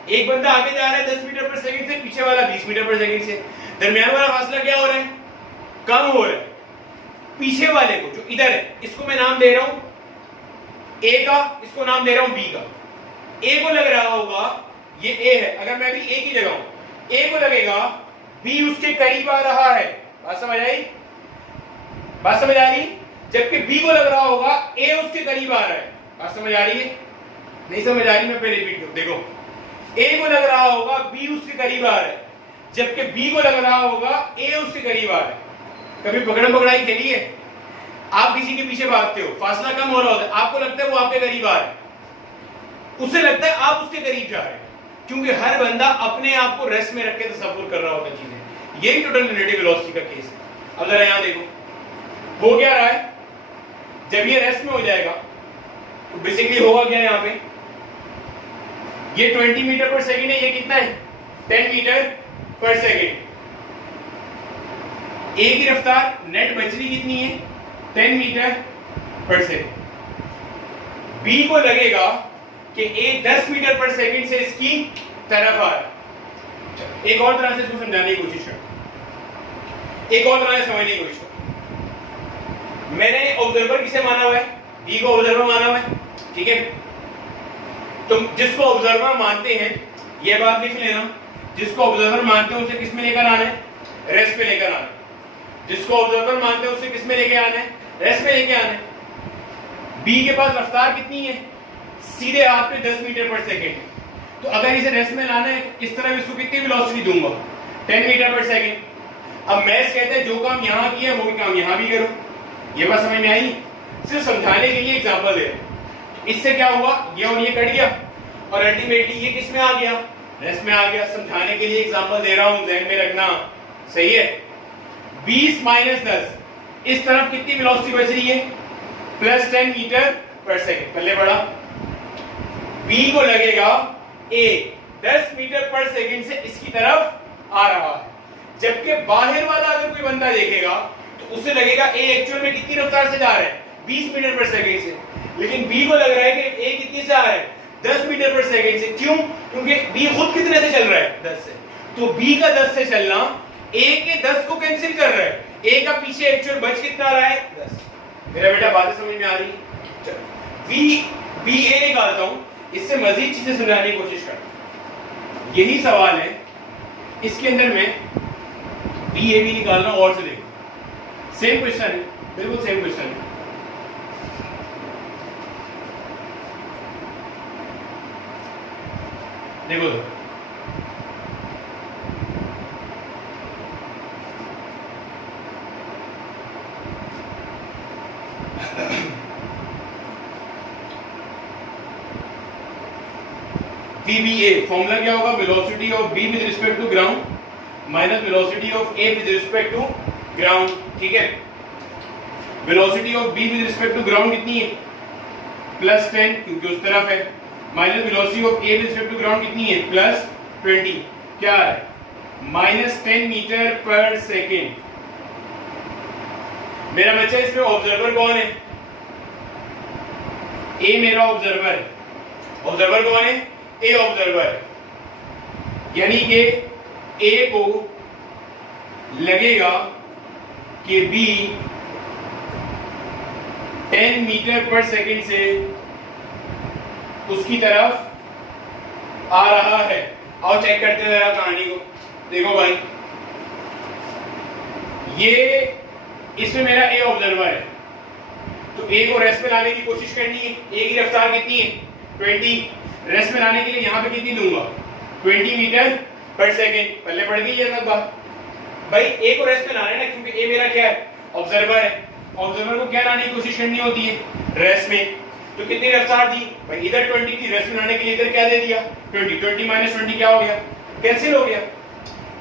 एक बंदा आगे जा रहा है 10 मीटर पर सेकंड से, पीछे वाला 20 मीटर पर सेकंड से। दरमियान वाला फासला क्या हो रहा है? कम हो रहा है। पीछे वाले को, जो इधर है, इसको मैं नाम दे रहा हूं ए का, इसको नाम दे रहा हूं बी का। ए को लग रहा होगा ये ए है, अगर मैं भी ए की जगह हूं, ए को लगेगा बी उसके करीब आ रहा है। बात समझ आई? बात समझ आ रही? जबकि बी को लग रहा होगा ए उसके करीब आ रहा है। बात समझ आ रही है? नहीं समझ आ रही? मैं पहले रिपीट करूं, देखो, ए को लग रहा होगा बी उसके करीब आ रहा है, जबकि बी को लग रहा होगा ए उसके करीब आ रहा है। कभी पकड़म पकड़ाई खेली है? आप किसी के पीछे भागते हो, फासला कम हो रहा होता है, आपको लगता है वो आपके करीब आ रहा है, उसे लगता है आप उसके करीब जा रहे हैं, क्योंकि हर बंदा अपने आप को रेस्ट में रख के तसव्वुर कर रहा होता है चीजें। यही टोटल रिलेटिव वेलोसिटी का केस है। अब जरा यहां देखो, हो क्या रहा है? जब ये रेस्ट में हो जाएगा तो बेसिकली होगा क्या यहां पे? ये 20 मीटर पर सेकंड है, ये कितना है? 10 मीटर पर सेकंड। ए की रफ्तार नेट बचनी कितनी है? 10 मीटर पर सेकंड। बी को लगेगा कि ए 10 मीटर पर सेकंड से इसकी तरफ आ रहा है। एक और तरह से इसको समझाने की कोशिश करो, एक और तरह से समझने की कोशिश करो। मैंने ऑब्जर्वर किसे माना हुआ है? बी को ऑब्जर्वर माना हुआ है, ठीक है? तुम जिसको ऑब्जर्वर मानते हैं, यह बात लिख लेना, जिसको ऑब्जर्वर मानते हैं उसे किस में लेकर आना है, रेस्ट में लेकर आना है। जिसको ऑब्जर्वर मानते हैं उसे किस में लेके आना है, रेस्ट में लेके आना है। बी के पास रफ्तार कितनी है, सीधे हाथ पे 10 मीटर पर सेकेंड। तो अगर इसे रेस्ट में लाना है इस तरह इसको कितनी वेलोसिटी दूंगा, 10 मीटर पर सेकेंड। अब मैथ्स कहते हैं जो काम यहाँ किया वो काम यहाँ भी करो। ये बात समझ में आई? सिर्फ समझाने के लिए एग्जांपल दे रहे हैं। इससे क्या हुआ, ये और ये कट गया और अल्टीमेटली ये किस में आ गया, रेस्ट में आ गया। समझाने के लिए एग्जांपल दे रहा हूं, ध्यान में रखना। सही है। 20 माइनस 10 इस तरफ कितनी वेलोसिटी बच रही है, प्लस 10 मीटर पर सेकेंड। पहले बढ़ा, बी को लगेगा ए 10 मीटर पर सेकेंड से इसकी तरफ आ रहा है, जबकि बाहर वाला अगर कोई बंदा देखेगा तो उसे लगेगा ए एक्चुअल में कितनी रफ्तार से जा रहा है, 20 मीटर पर सेकेंड से। लेकिन बी को लग रहा है कि ए कितनी से आ रहा है, 10 मीटर पर सेकेंड से। क्यों? क्योंकि बी खुद कितने से चल रहा है, 10 से। तो बी का 10 से चलना ए के 10 को कैंसिल कर रहा है। ए का पीछे एक्चुअल बच कितना रहा है, 10। मेरा बेटा बातें समझ में आ रही है? चलो बी ए निकालता हूं, इससे मजीद चीजें सुनाने की कोशिश करता हूं। यही सवाल है, इसके अंदर मैं बी ए भी निकालना और से देखो। सेम क्वेश्चन है, बिल्कुल सेम क्वेश्चन है। देखो VBA फॉर्मूला क्या होगा, velocity of B with respect to ground minus velocity of A with respect to ground. ठीक है, velocity of B with respect to ground कितनी है, प्लस 10 क्योंकि उस तरफ है, minus velocity of A with respect to ground कितनी है, प्लस 20। क्या है, माइनस 10 मीटर पर सेकेंड। मेरा बच्चा इसमें ऑब्जर्वर कौन है, ए मेरा ऑब्जर्वर है। ऑब्जर्वर कौन है, ए ऑब्जर्वर। यानी कि ए को लगेगा कि बी 10 मीटर पर सेकेंड से उसकी तरफ आ रहा है। आओ चेक करते हैं जरा कहानी को। देखो भाई, ये इसमें मेरा ए ऑब्जर्वर है, तो ए को रेस्ट में लाने की कोशिश करनी है। ए की रफ्तार कितनी है, 20। रेस्ट में लाने के लिए यहाँ पे कितनी दूंगा, 20 मीटर पर सेकेंड। पहले पढ़ गई ये बात भाई। ए को रेस्ट में लाना है ना, क्योंकि ए मेरा क्या है, ऑब्जर्वर है। ऑब्जर्वर को क्या लाने की कोशिश करनी होती है, रेस्ट में। तो कितनी रफ्तार दी भाई, इधर 20 थी, रेस्ट में लाने के लिए इधर क्या दे दिया, 20। 20 माइनस 20 क्या हो गया, कैंसिल हो गया।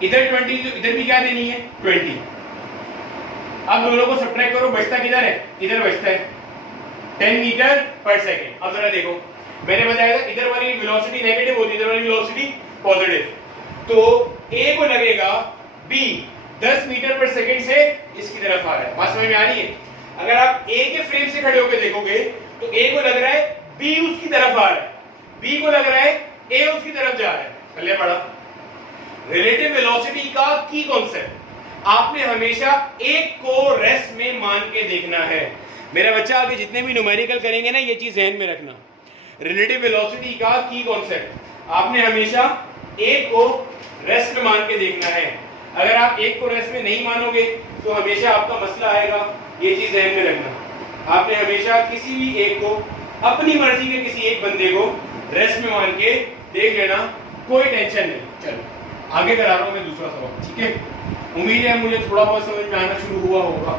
इधर 20 इधर भी क्या देनी है, 20। अब दोनों को सब्ट्रैक्ट करो, बचता किधर है, इधर बचता है 10 मीटर पर सेकेंड। अब जरा देखो, मैंने बताया था इधर वाली वेलोसिटी नेगेटिव होती है, इधर वाली वेलोसिटी पॉजिटिव। तो ए को लगेगा बी 10 मीटर पर सेकेंड से इसकी तरफ आ रहा है। बात समझ में आ रही है? अगर आप ए के फ्रेम से खड़े होकर देखोगे तो ए को लग रहा है बी उसकी तरफ आ रहा है, बी को लग रहा है ए उसकी तरफ जा रहा है। पहले पढ़ा रिलेटिव वेलोसिटी का की कॉन्सेप्ट। आपने हमेशा एक को रेस्ट में मान के देखना है। मेरा बच्चा आगे जितने भी न्यूमेरिकल करेंगे ना, ये चीज ध्यान में रखना। रिलेटिव वेलोसिटी का की कॉन्सेप्ट आपने हमेशा एक को रेस्ट में मान के देखना है। अगर आप एक को रेस्ट में नहीं मानोगे तो हमेशा आपका मसला आएगा। ये चीज ध्यान में रखना। आपने हमेशा किसी भी एक को, अपनी मर्जी के किसी एक बंदे को रेस्ट में मान के देख लेना, कोई टेंशन नहीं। चलो आगे करा रहा हूं मैं दूसरा सवाल। ठीक है, उम्मीद है मुझे थोड़ा बहुत समझ में आना शुरू हुआ होगा।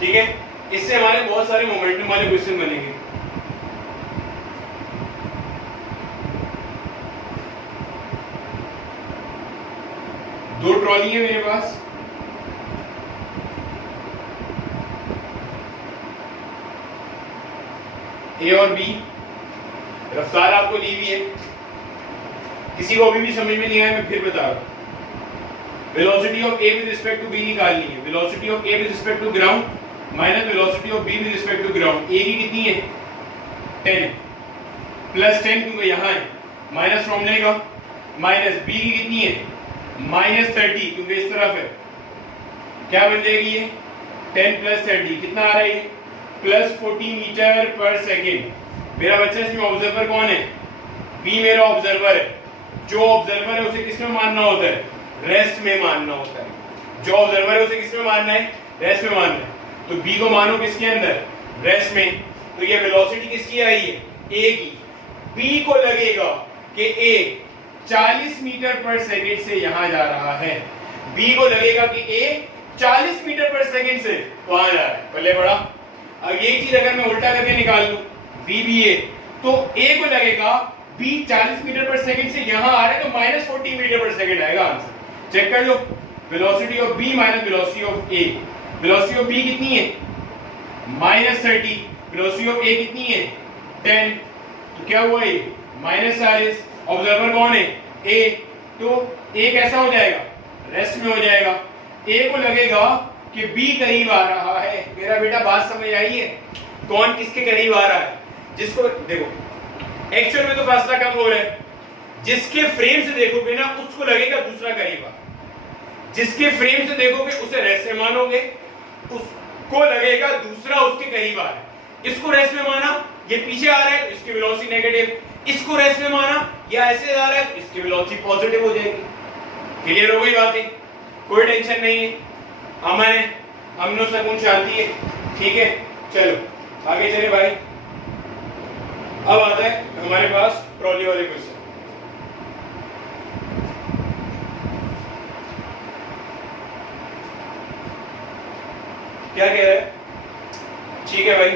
ठीक है, इससे हमारे बहुत सारे मोमेंटम वाले क्वेश्चन बनेंगे। दो ट्रॉली है मेरे पास, ए और बी। रफ्तार आपको दी हुई है, किसी को अभी भी समझ में नहीं आया मैं फिर बता रहा हूं। Velocity of A with respect to B निकालनी है। Velocity of A with respect to ground minus velocity of B with respect to ground. A की कितनी है, 10 प्लस 10 क्योंकि यहाँ है, माइनस फॉर्मूले का, माइनस बी की कितनी है, माइनस 30 क्योंकि इस तरफ है। क्या बन जाएगी ये, 10 प्लस 30 कितना आ रहा है, प्लस 40 मीटर पर सेकेंड। मेरा बच्चा इसमें ऑब्जर्वर कौन है, बी मेरा ऑब्जर्वर है। जो ऑब्जर्वर है उसे किसमें मानना होता है, रेस्ट में मानना होता है। जो ऑब्जर्वर है उसे किसमें मानना है, रेस्ट में मानना है। तो बी को मानो किसके अंदर, रेस्ट में। तो ये वेलोसिटी किसकी आई है, ए की। बी को लगेगा कि ए 40 मीटर पर सेकंड से यहां जा रहा है। बी को लगेगा कि ए 40 मीटर पर सेकंड से वहां जा रहा है। पहले बड़ा, अब यही चीज अगर मैं उल्टा करके निकाल लूं बी बी ए, तो ए को लगेगा बी 40 मीटर पर सेकंड से यहां आ रहा है, तो -40 मीटर पर सेकंड आएगा आंसर। चेक कर लो, velocity of B minus velocity of A. Velocity of B कितनी है, -30। वेलोसिटी ऑफ ए कितनी है, 10। तो क्या हुआ ये, -40। ऑब्जर्वर कौन है, ए। तो ए कैसा हो जाएगा, रेस्ट में हो जाएगा। ए को लगेगा कि बी करीब आ रहा है। मेरा बेटा बात समझ आई है, कौन किसके करीब आ रहा है। जिसको देखो एक्चुअल में तो फासला कम हो रहा है, जिसके फ्रेम से देखोगे ना उसको लगेगा दूसरा करीब आ, जिसके फ्रेम से देखोगे उसे रेस्ट में मानोगे, उसको लगेगा दूसरा उसके करीब आ रहा है। इसको रेस्ट में माना, ये पीछे आ रहा है तो इसकी वेलोसिटी नेगेटिव। इसको रेस्ट में माना, या ऐसे आ रहा है तो इसकी वेलोसिटी पॉजिटिव हो जाएगी। क्लियर हो गई बातें, कोई टेंशन नहीं है, अमन है, अमनो सुकून शांति है। ठीक है, चलो आगे चले भाई। अब आता है हमारे पास ट्रॉली वाले क्वेश्चन। क्या कह रहा है, ठीक है भाई।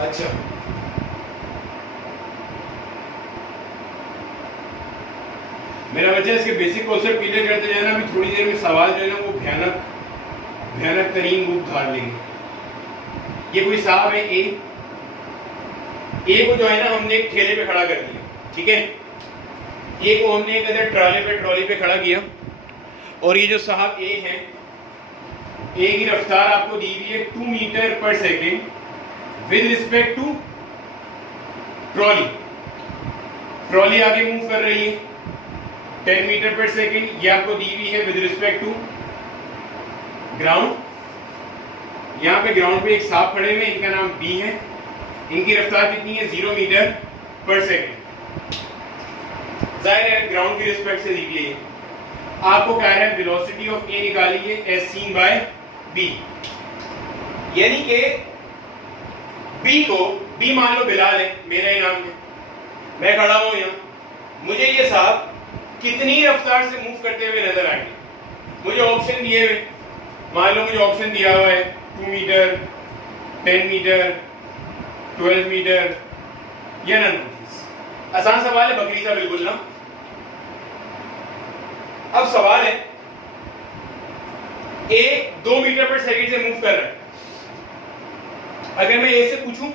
अच्छा, मेरा बच्चा इसके बेसिक कॉन्सेप्ट क्लियर करते जाना। अभी थोड़ी देर में सवाल जो है ना वो भयानक तरीन रूप धार लेंगे। ये कोई साहब है ए को जो है ना हमने एक ठेले पे खड़ा कर दिया, ठीक है। ए को हमने एक इधर ट्रॉली पे खड़ा किया, और ये जो साहब ए है, ए की रफ्तार आपको दी हुई है 2 metre per second with respect to trolley. Trolley आगे मूव कर रही है 10 मीटर पर सेकेंड, ये आपको दी हुई है विद रिस्पेक्ट टू ग्राउंड। यहाँ पे ग्राउंड पे एक सांप खड़े हुए, इनका नाम बी है। इनकी रफ्तार कितनी है, 0 मीटर पर सेकेंड। जाहिर है ग्राउंड की रिस्पेक्ट से दी गई है। आपको कह रहा है वेलोसिटी ऑफ ए निकालिए एज सीन बाय बी। यानी कि बी को, बी मान लो बिलाल है मेरे नाम पे, मैं खड़ा हूं यहाँ, मुझे ये साहब कितनी रफ्तार से मूव करते हुए नजर आएंगे। मुझे ऑप्शन दिए हुए, मान लो मुझे ऑप्शन दिया हुआ है 2 मीटर, 10 मीटर, 12 मीटर या नन। आसान सवाल है बकरी सा बिल्कुल ना। अब सवाल है ए 2 मीटर पर सेकंड से मूव कर रहा है। अगर मैं ए से पूछूं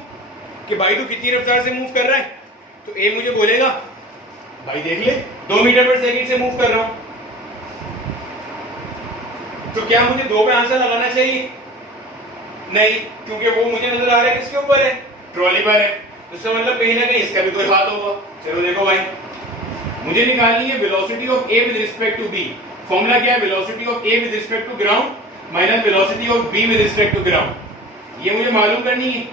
कि भाई तू कितनी रफ्तार से मूव कर रहा है, तो ए मुझे बोलेगा भाई देख ले 2 मीटर पर सेकंड से मूव कर रहा हूं। तो क्या मुझे 2 पे आंसर लगाना चाहिए? नहीं, क्योंकि वो मुझे नजर आ रहा है किसके ऊपर है, ट्रॉली पर है। तो इसका मतलब कहीं ना कहीं इसका भी कोई हाथ होगा। चलो देखो भाई, मुझे निकालनी है velocity of A with respect to B. Formula क्या है, velocity of A with respect to ground minus velocity of B with respect to ground. ये मुझे मालूम करनी है।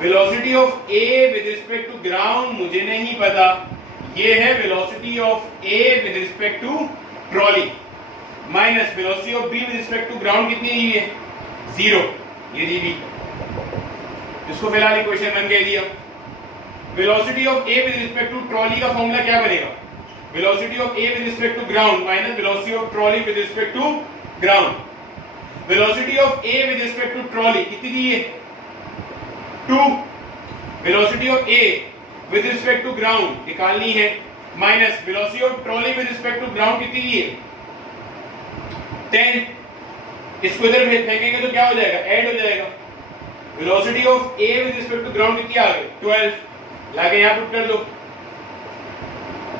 Velocity of A with respect to ground मुझे नहीं पता, ये है velocity of A with respect to trolley minus velocity of B with respect to ground कितनी दी है, 0, ये दी हुई। इसको फिलहाल इक्वेशन 1 कह दिया। Velocity of A with respect to trolley का फॉर्मूला क्या बनेगा, velocity of A with respect to ground minus velocity of trolley with respect to ground. Velocity of A with respect to trolley कितनी दी है, 2। Velocity of A with respect to ground निकालनी है, minus velocity of trolley with respect to ground कितनी दी है, 10। इसको इधर फेंकेंगे तो क्या हो जाएगा, ऐड हो जाएगा। Velocity of A with respect to ground कितनी आ गई, 12। लाके यहां पुट कर दो,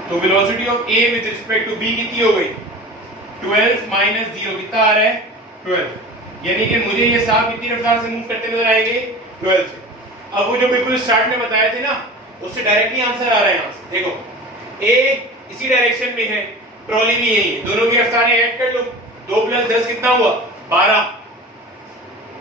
तो velocity of A with respect to B कितनी हो गई, 12 माइनस 0 कितना आ रहा है, 12। यानी कि मुझे ये साहब कितनी रफ्तार से मूव करते नजर आएंगे, 12 से। अब वो जो बिल्कुल स्टार्ट में बताए थे ना, उससे डायरेक्टली आंसर आ रहा है यहां से। देखो ए इसी डायरेक्शन में है, ट्रॉली भी यही है, दोनों की रफ्तारें ऐड कर लो, 2 + 10 कितना हुआ, 12।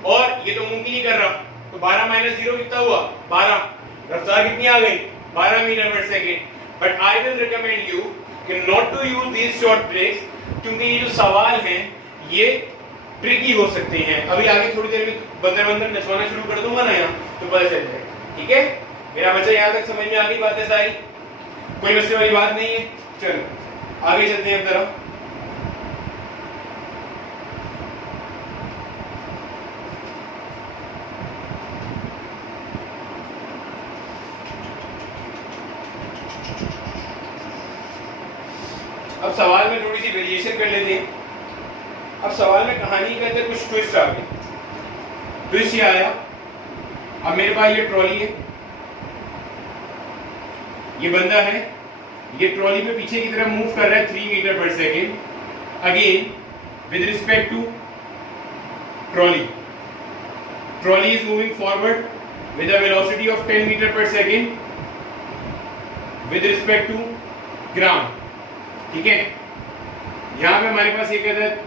और ये तो मूव ही नहीं कर रहा, तो 12 - 0 कितना हुआ, 12। रफ्तार कितनी आ गई 12 metre per second. But I will recommend you कि not to use these short tricks, क्योंकि ये जो सवाल हैं ये ट्रिकी हो सकते हैं। अभी आगे थोड़ी देर में बंदर बंदर नचवाना शुरू कर दूंगा ना यहाँ, तो पता चल जाएगा। ठीक है मेरा बच्चा, यहाँ तक समझ में आ गई बातें सारी, कोई मसले वाली बात नहीं है। चलो आगे चलते हैं तरफ। अब सवाल में थोड़ी सी वेरिएशन कर लेते हैं। अब सवाल में कहानी के अंदर कुछ ट्विस्ट आ गए। ट्विस्ट ये आया, अब मेरे पास ये ट्रॉली है, ये बंदा है, ये ट्रॉली पे पीछे की तरफ मूव कर रहा है 3 metre per second. Again with respect to trolley, trolley is moving forward with a velocity of 10 metre per second with respect to ground. ठीक है, यहां पे हमारे पास एक अदर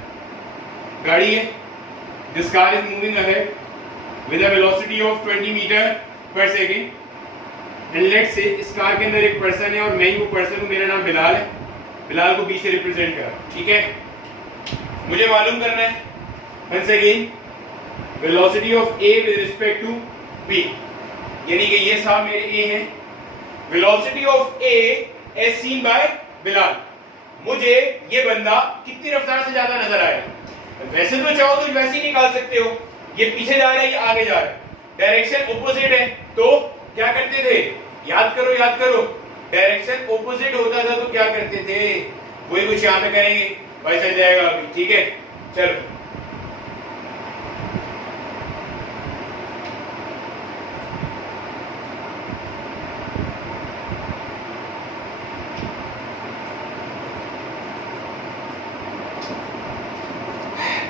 गाड़ी है, this car is moving ahead with a velocity of 20 metre per second and let's say इस कार के अंदर एक पर्सन है और मैं ही वो पर्सन हूं, मेरा नाम बिलाल है। बिलाल को बी से रिप्रेजेंट करा। ठीक है, मुझे मालूम करना है once again velocity of A with respect to B, यानी कि ये साहब मेरे ए हैं, velocity of A as seen by Bilal. मुझे ये बंदा कितनी रफ्तार से ज्यादा नजर आएगा? वैसे तो चाहो तो वैसे ही निकाल सकते हो, ये पीछे जा रहा है, ये आगे जा रहा है, डायरेक्शन ऑपोजिट है, तो क्या करते थे? याद करो याद करो, डायरेक्शन ऑपोजिट होता था तो क्या करते थे? वही कुछ यहाँ पे करेंगे, भाई चल जाएगा अभी। ठीक है चलो,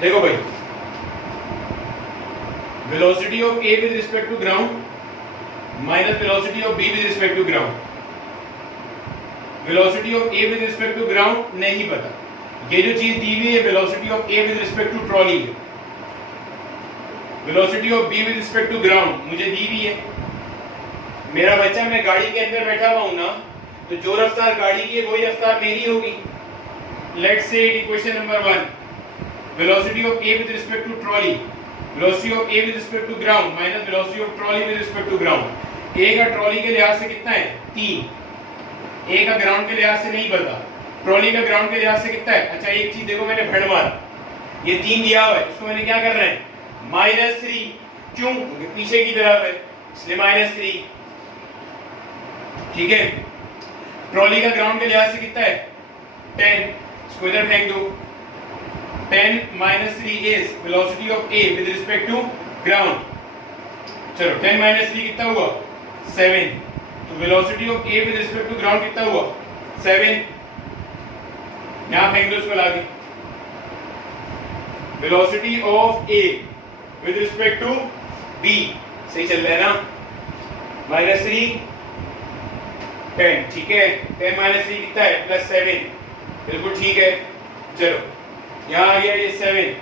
देखो भाई, velocity of A with respect to ground minus velocity of B with respect to ground. Velocity of A with respect to ground नहीं पता, ये जो चीज दी हुई है velocity of A with respect to trolley है, velocity of B with respect to ground मुझे दी हुई है। मेरा बच्चा, मैं गाड़ी के अंदर बैठा हुआ हूं ना, तो जो रफ्तार गाड़ी की है वही रफ्तार मेरी होगी। Let's say equation number 1, velocity of a with respect to trolley, velocity of a with respect to ground minus velocity of trolley with respect to ground। a का ट्रॉली के लिहाज से कितना है? 3। a का ग्राउंड के लिहाज से नहीं पता, ट्रॉली का ग्राउंड के लिहाज से कितना है? अच्छा एक चीज देखो, मैंने भड़ मारा, ये 3 दिया हुआ है, इसको मैंने क्या कर रहे हैं? -3। क्यों? क्योंकि पीछे की तरफ है, इसलिए -3। ठीक है, ट्रॉली का ग्राउंड के लिहाज से कितना है? 10, इसको इधर फेंक दो। 10 minus 3 is velocity of A with respect to ground। चलो 10 minus 3 कितना हुआ? 7। तो velocity of A with respect to ground कितना हुआ? 7। यहाँ फेंक दो इसको लाके। velocity of A with respect to B, सही चल रहा है ना? -3 10, ठीक है। 10 minus 3 कितना है? +7, बिल्कुल ठीक है। चलो यहाँ आ गया ये 7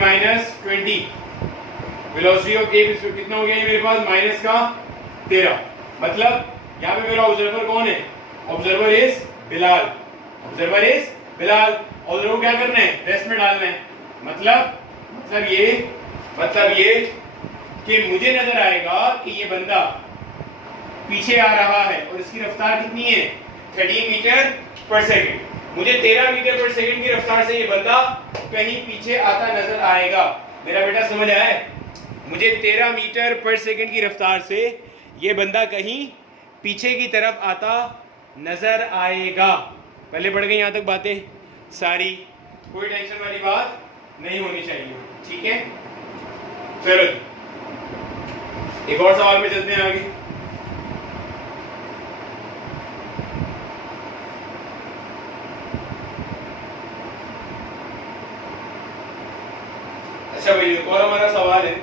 minus 20, वेलोसिटी ऑफ ए कितना हो गया? मेरे पास माइनस का 13। मतलब यहाँ पे मेरा ऑब्जर्वर कौन है? Observer is Bilal, observer is Bilal. Observer क्या करना है? रेस्ट में डालना है। मतलब ये कि मुझे नजर आएगा कि ये बंदा पीछे आ रहा है और इसकी रफ्तार कितनी है? 13 मीटर पर सेकेंड। मुझे 13 मीटर पर सेकेंड की रफ्तार से ये बंदा कहीं पीछे आता नजर आएगा। मेरा बेटा समझ आया है? मुझे 13 मीटर पर सेकेंड की रफ्तार से ये बंदा कहीं पीछे की तरफ आता नजर आएगा। पहले पढ़ गई यहाँ तक बातें सारी, कोई टेंशन वाली बात नहीं होनी चाहिए। ठीक है, चलो एक और सवाल में चलते हैं आगे। अच्छा भाई, एक और हमारा सवाल है,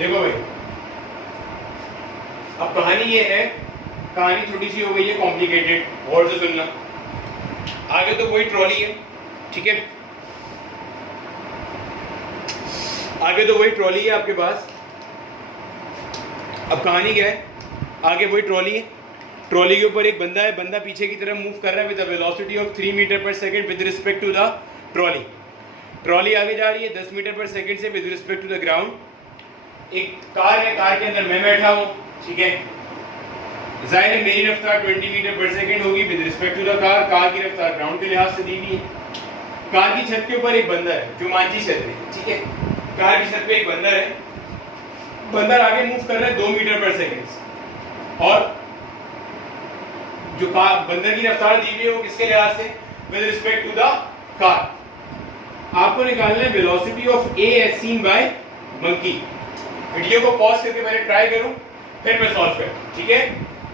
देखो भाई, अब कहानी ये है, कहानी थोड़ी सी हो गई है कॉम्प्लिकेटेड, और से सुनना। आगे तो वही ट्रॉली है, ठीक है, आगे तो वही ट्रॉली है आपके पास। अब कहानी क्या है, आगे वही ट्रॉली है, ट्रॉली के ऊपर एक बंदा है, बंदा पीछे की तरफ मूव कर रहा है with the velocity of 3 metre per second with respect to the trolley. Trolley आगे जा रही है 10 मीटर पर सेकंड से with respect to the ground. एक कार है, कार के अंदर मैं बैठा हूँ, ठीक है, जाहिर है मेरी रफ्तार 20 मीटर पर सेकंड होगी with respect to the car. Car की रफ्तार ग्राउंड के लिहाज से दी हुई है। कार की छत के ऊपर एक बंदर है जो मांझी छत है, ठीक है, कार की छत पे एक बंदर है, बंदर आगे मूव कर रहा है 2 मीटर पर सेकंड, और जो कार बंदर की रफ्तार दी हुई है वो किसके लिहाज से, with respect to the car. आपको निकालना है velocity of A as seen by monkey. Video को पॉज करके पहले ट्राई करूं, फिर मैं सॉल्व करूं, ठीक है।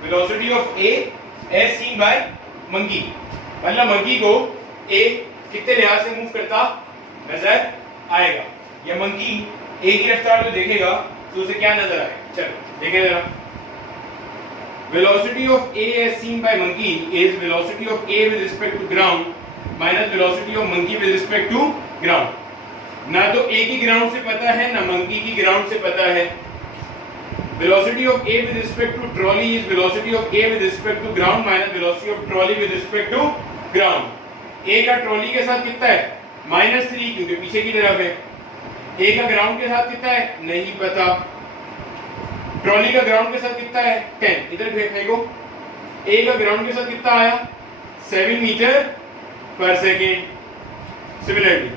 Velocity of A as seen by monkey, मतलब मंकी को ए कितने लिहाज से मूव करता नजर आएगा, या मंकी ए की रफ्तार जो देखेगा तो उसे क्या नजर आएगा। चलो देखें जरा, velocity of A as seen by monkey is velocity of A with respect to ground minus velocity of monkey with respect to ground। ना तो A की ग्राउंड से पता है, ना monkey की ग्राउंड से पता है। velocity of A with respect to trolley is velocity of A with respect to ground minus velocity of trolley with respect to ground। A का ट्रॉली के साथ कितना है, -3, क्योंकि पीछे की तरफ है। A का ग्राउंड के साथ कितना है, नहीं पता। ट्रॉली का ग्राउंड के साथ कितना है, 10, इधर फेंको। ए का ग्राउंड के साथ कितना आया, 7 metre per second. Similarly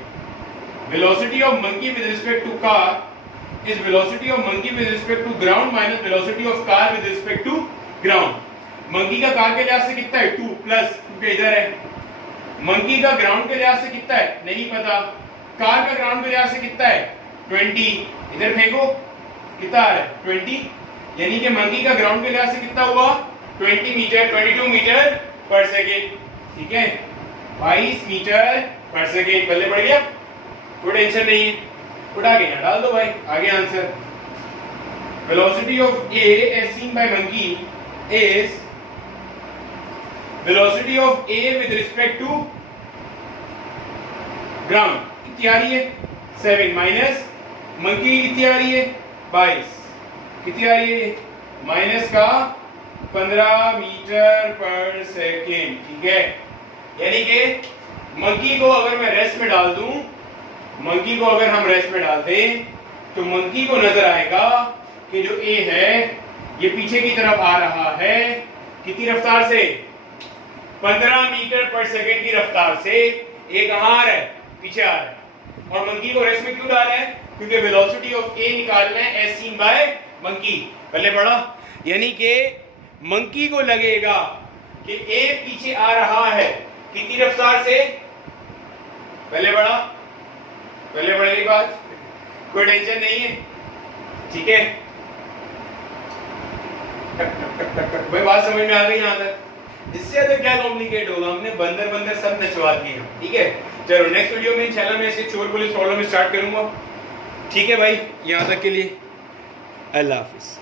velocity of monkey with respect to car is velocity of monkey with respect to ground minus velocity of car with respect to ground. Monkey का कार के लिहाज से कितना है, 2 प्लस, क्योंकि इधर है। मंकी का ग्राउंड के लिहाज से कितना है, नहीं पता। कार का ग्राउंड के लिहाज से कितना है, 20, इधर फेंको, कितना है 20, यानी कि मंकी का ग्राउंड के लिहाज से कितना हुआ, 20 मीटर, 22 मीटर पर सेकेंड, ठीक है, 22 मीटर पर सेकेंड। पहले बढ़ गया, कोई टेंशन नहीं है, उठा के यहाँ डाल दो भाई, आगे answer. Velocity of A as seen by monkey is velocity of A with respect to ground, कितनी आ रही है, 7 माइनस मंकी कितनी आ रही है, 22, कितनी आ रही है, माइनस का 15 मीटर पर सेकेंड, ठीक है। यानी कि मंकी को अगर मैं रेस्ट में डाल दूं, मंकी को अगर हम रेस्ट में डाल दें तो मंकी को नजर आएगा कि जो ए है ये पीछे की तरफ आ रहा है, कितनी रफ्तार से, 15 मीटर पर सेकेंड की रफ्तार से। ए कहां आ रहा है, पीछे आ रहा है, और मंकी को रेस्ट में क्यों डाल रहा है, क्योंकि वेलोसिटी ऑफ ए निकालना है एज सीन बाय मंकी। पहले पढ़ा, यानी कि मंकी को लगेगा कि ए पीछे आ रहा है, कितनी रफ्तार से, पहले पढ़ा, पहले पढ़ने की बात, कोई टेंशन नहीं है, ठीक है। भाई बात समझ में आ गई यहाँ तक, इससे ज्यादा क्या कॉम्प्लिकेट होगा, हमने बंदर सब नचवा दिए, ठीक है। चलो नेक्स्ट वीडियो में इंशाल्लाह मैं इसे चोर पुलिस प्रॉब्लम स्टार्ट करूंगा, ठीक है भाई। यहाँ तक के लिए अल्लाह हाफिज।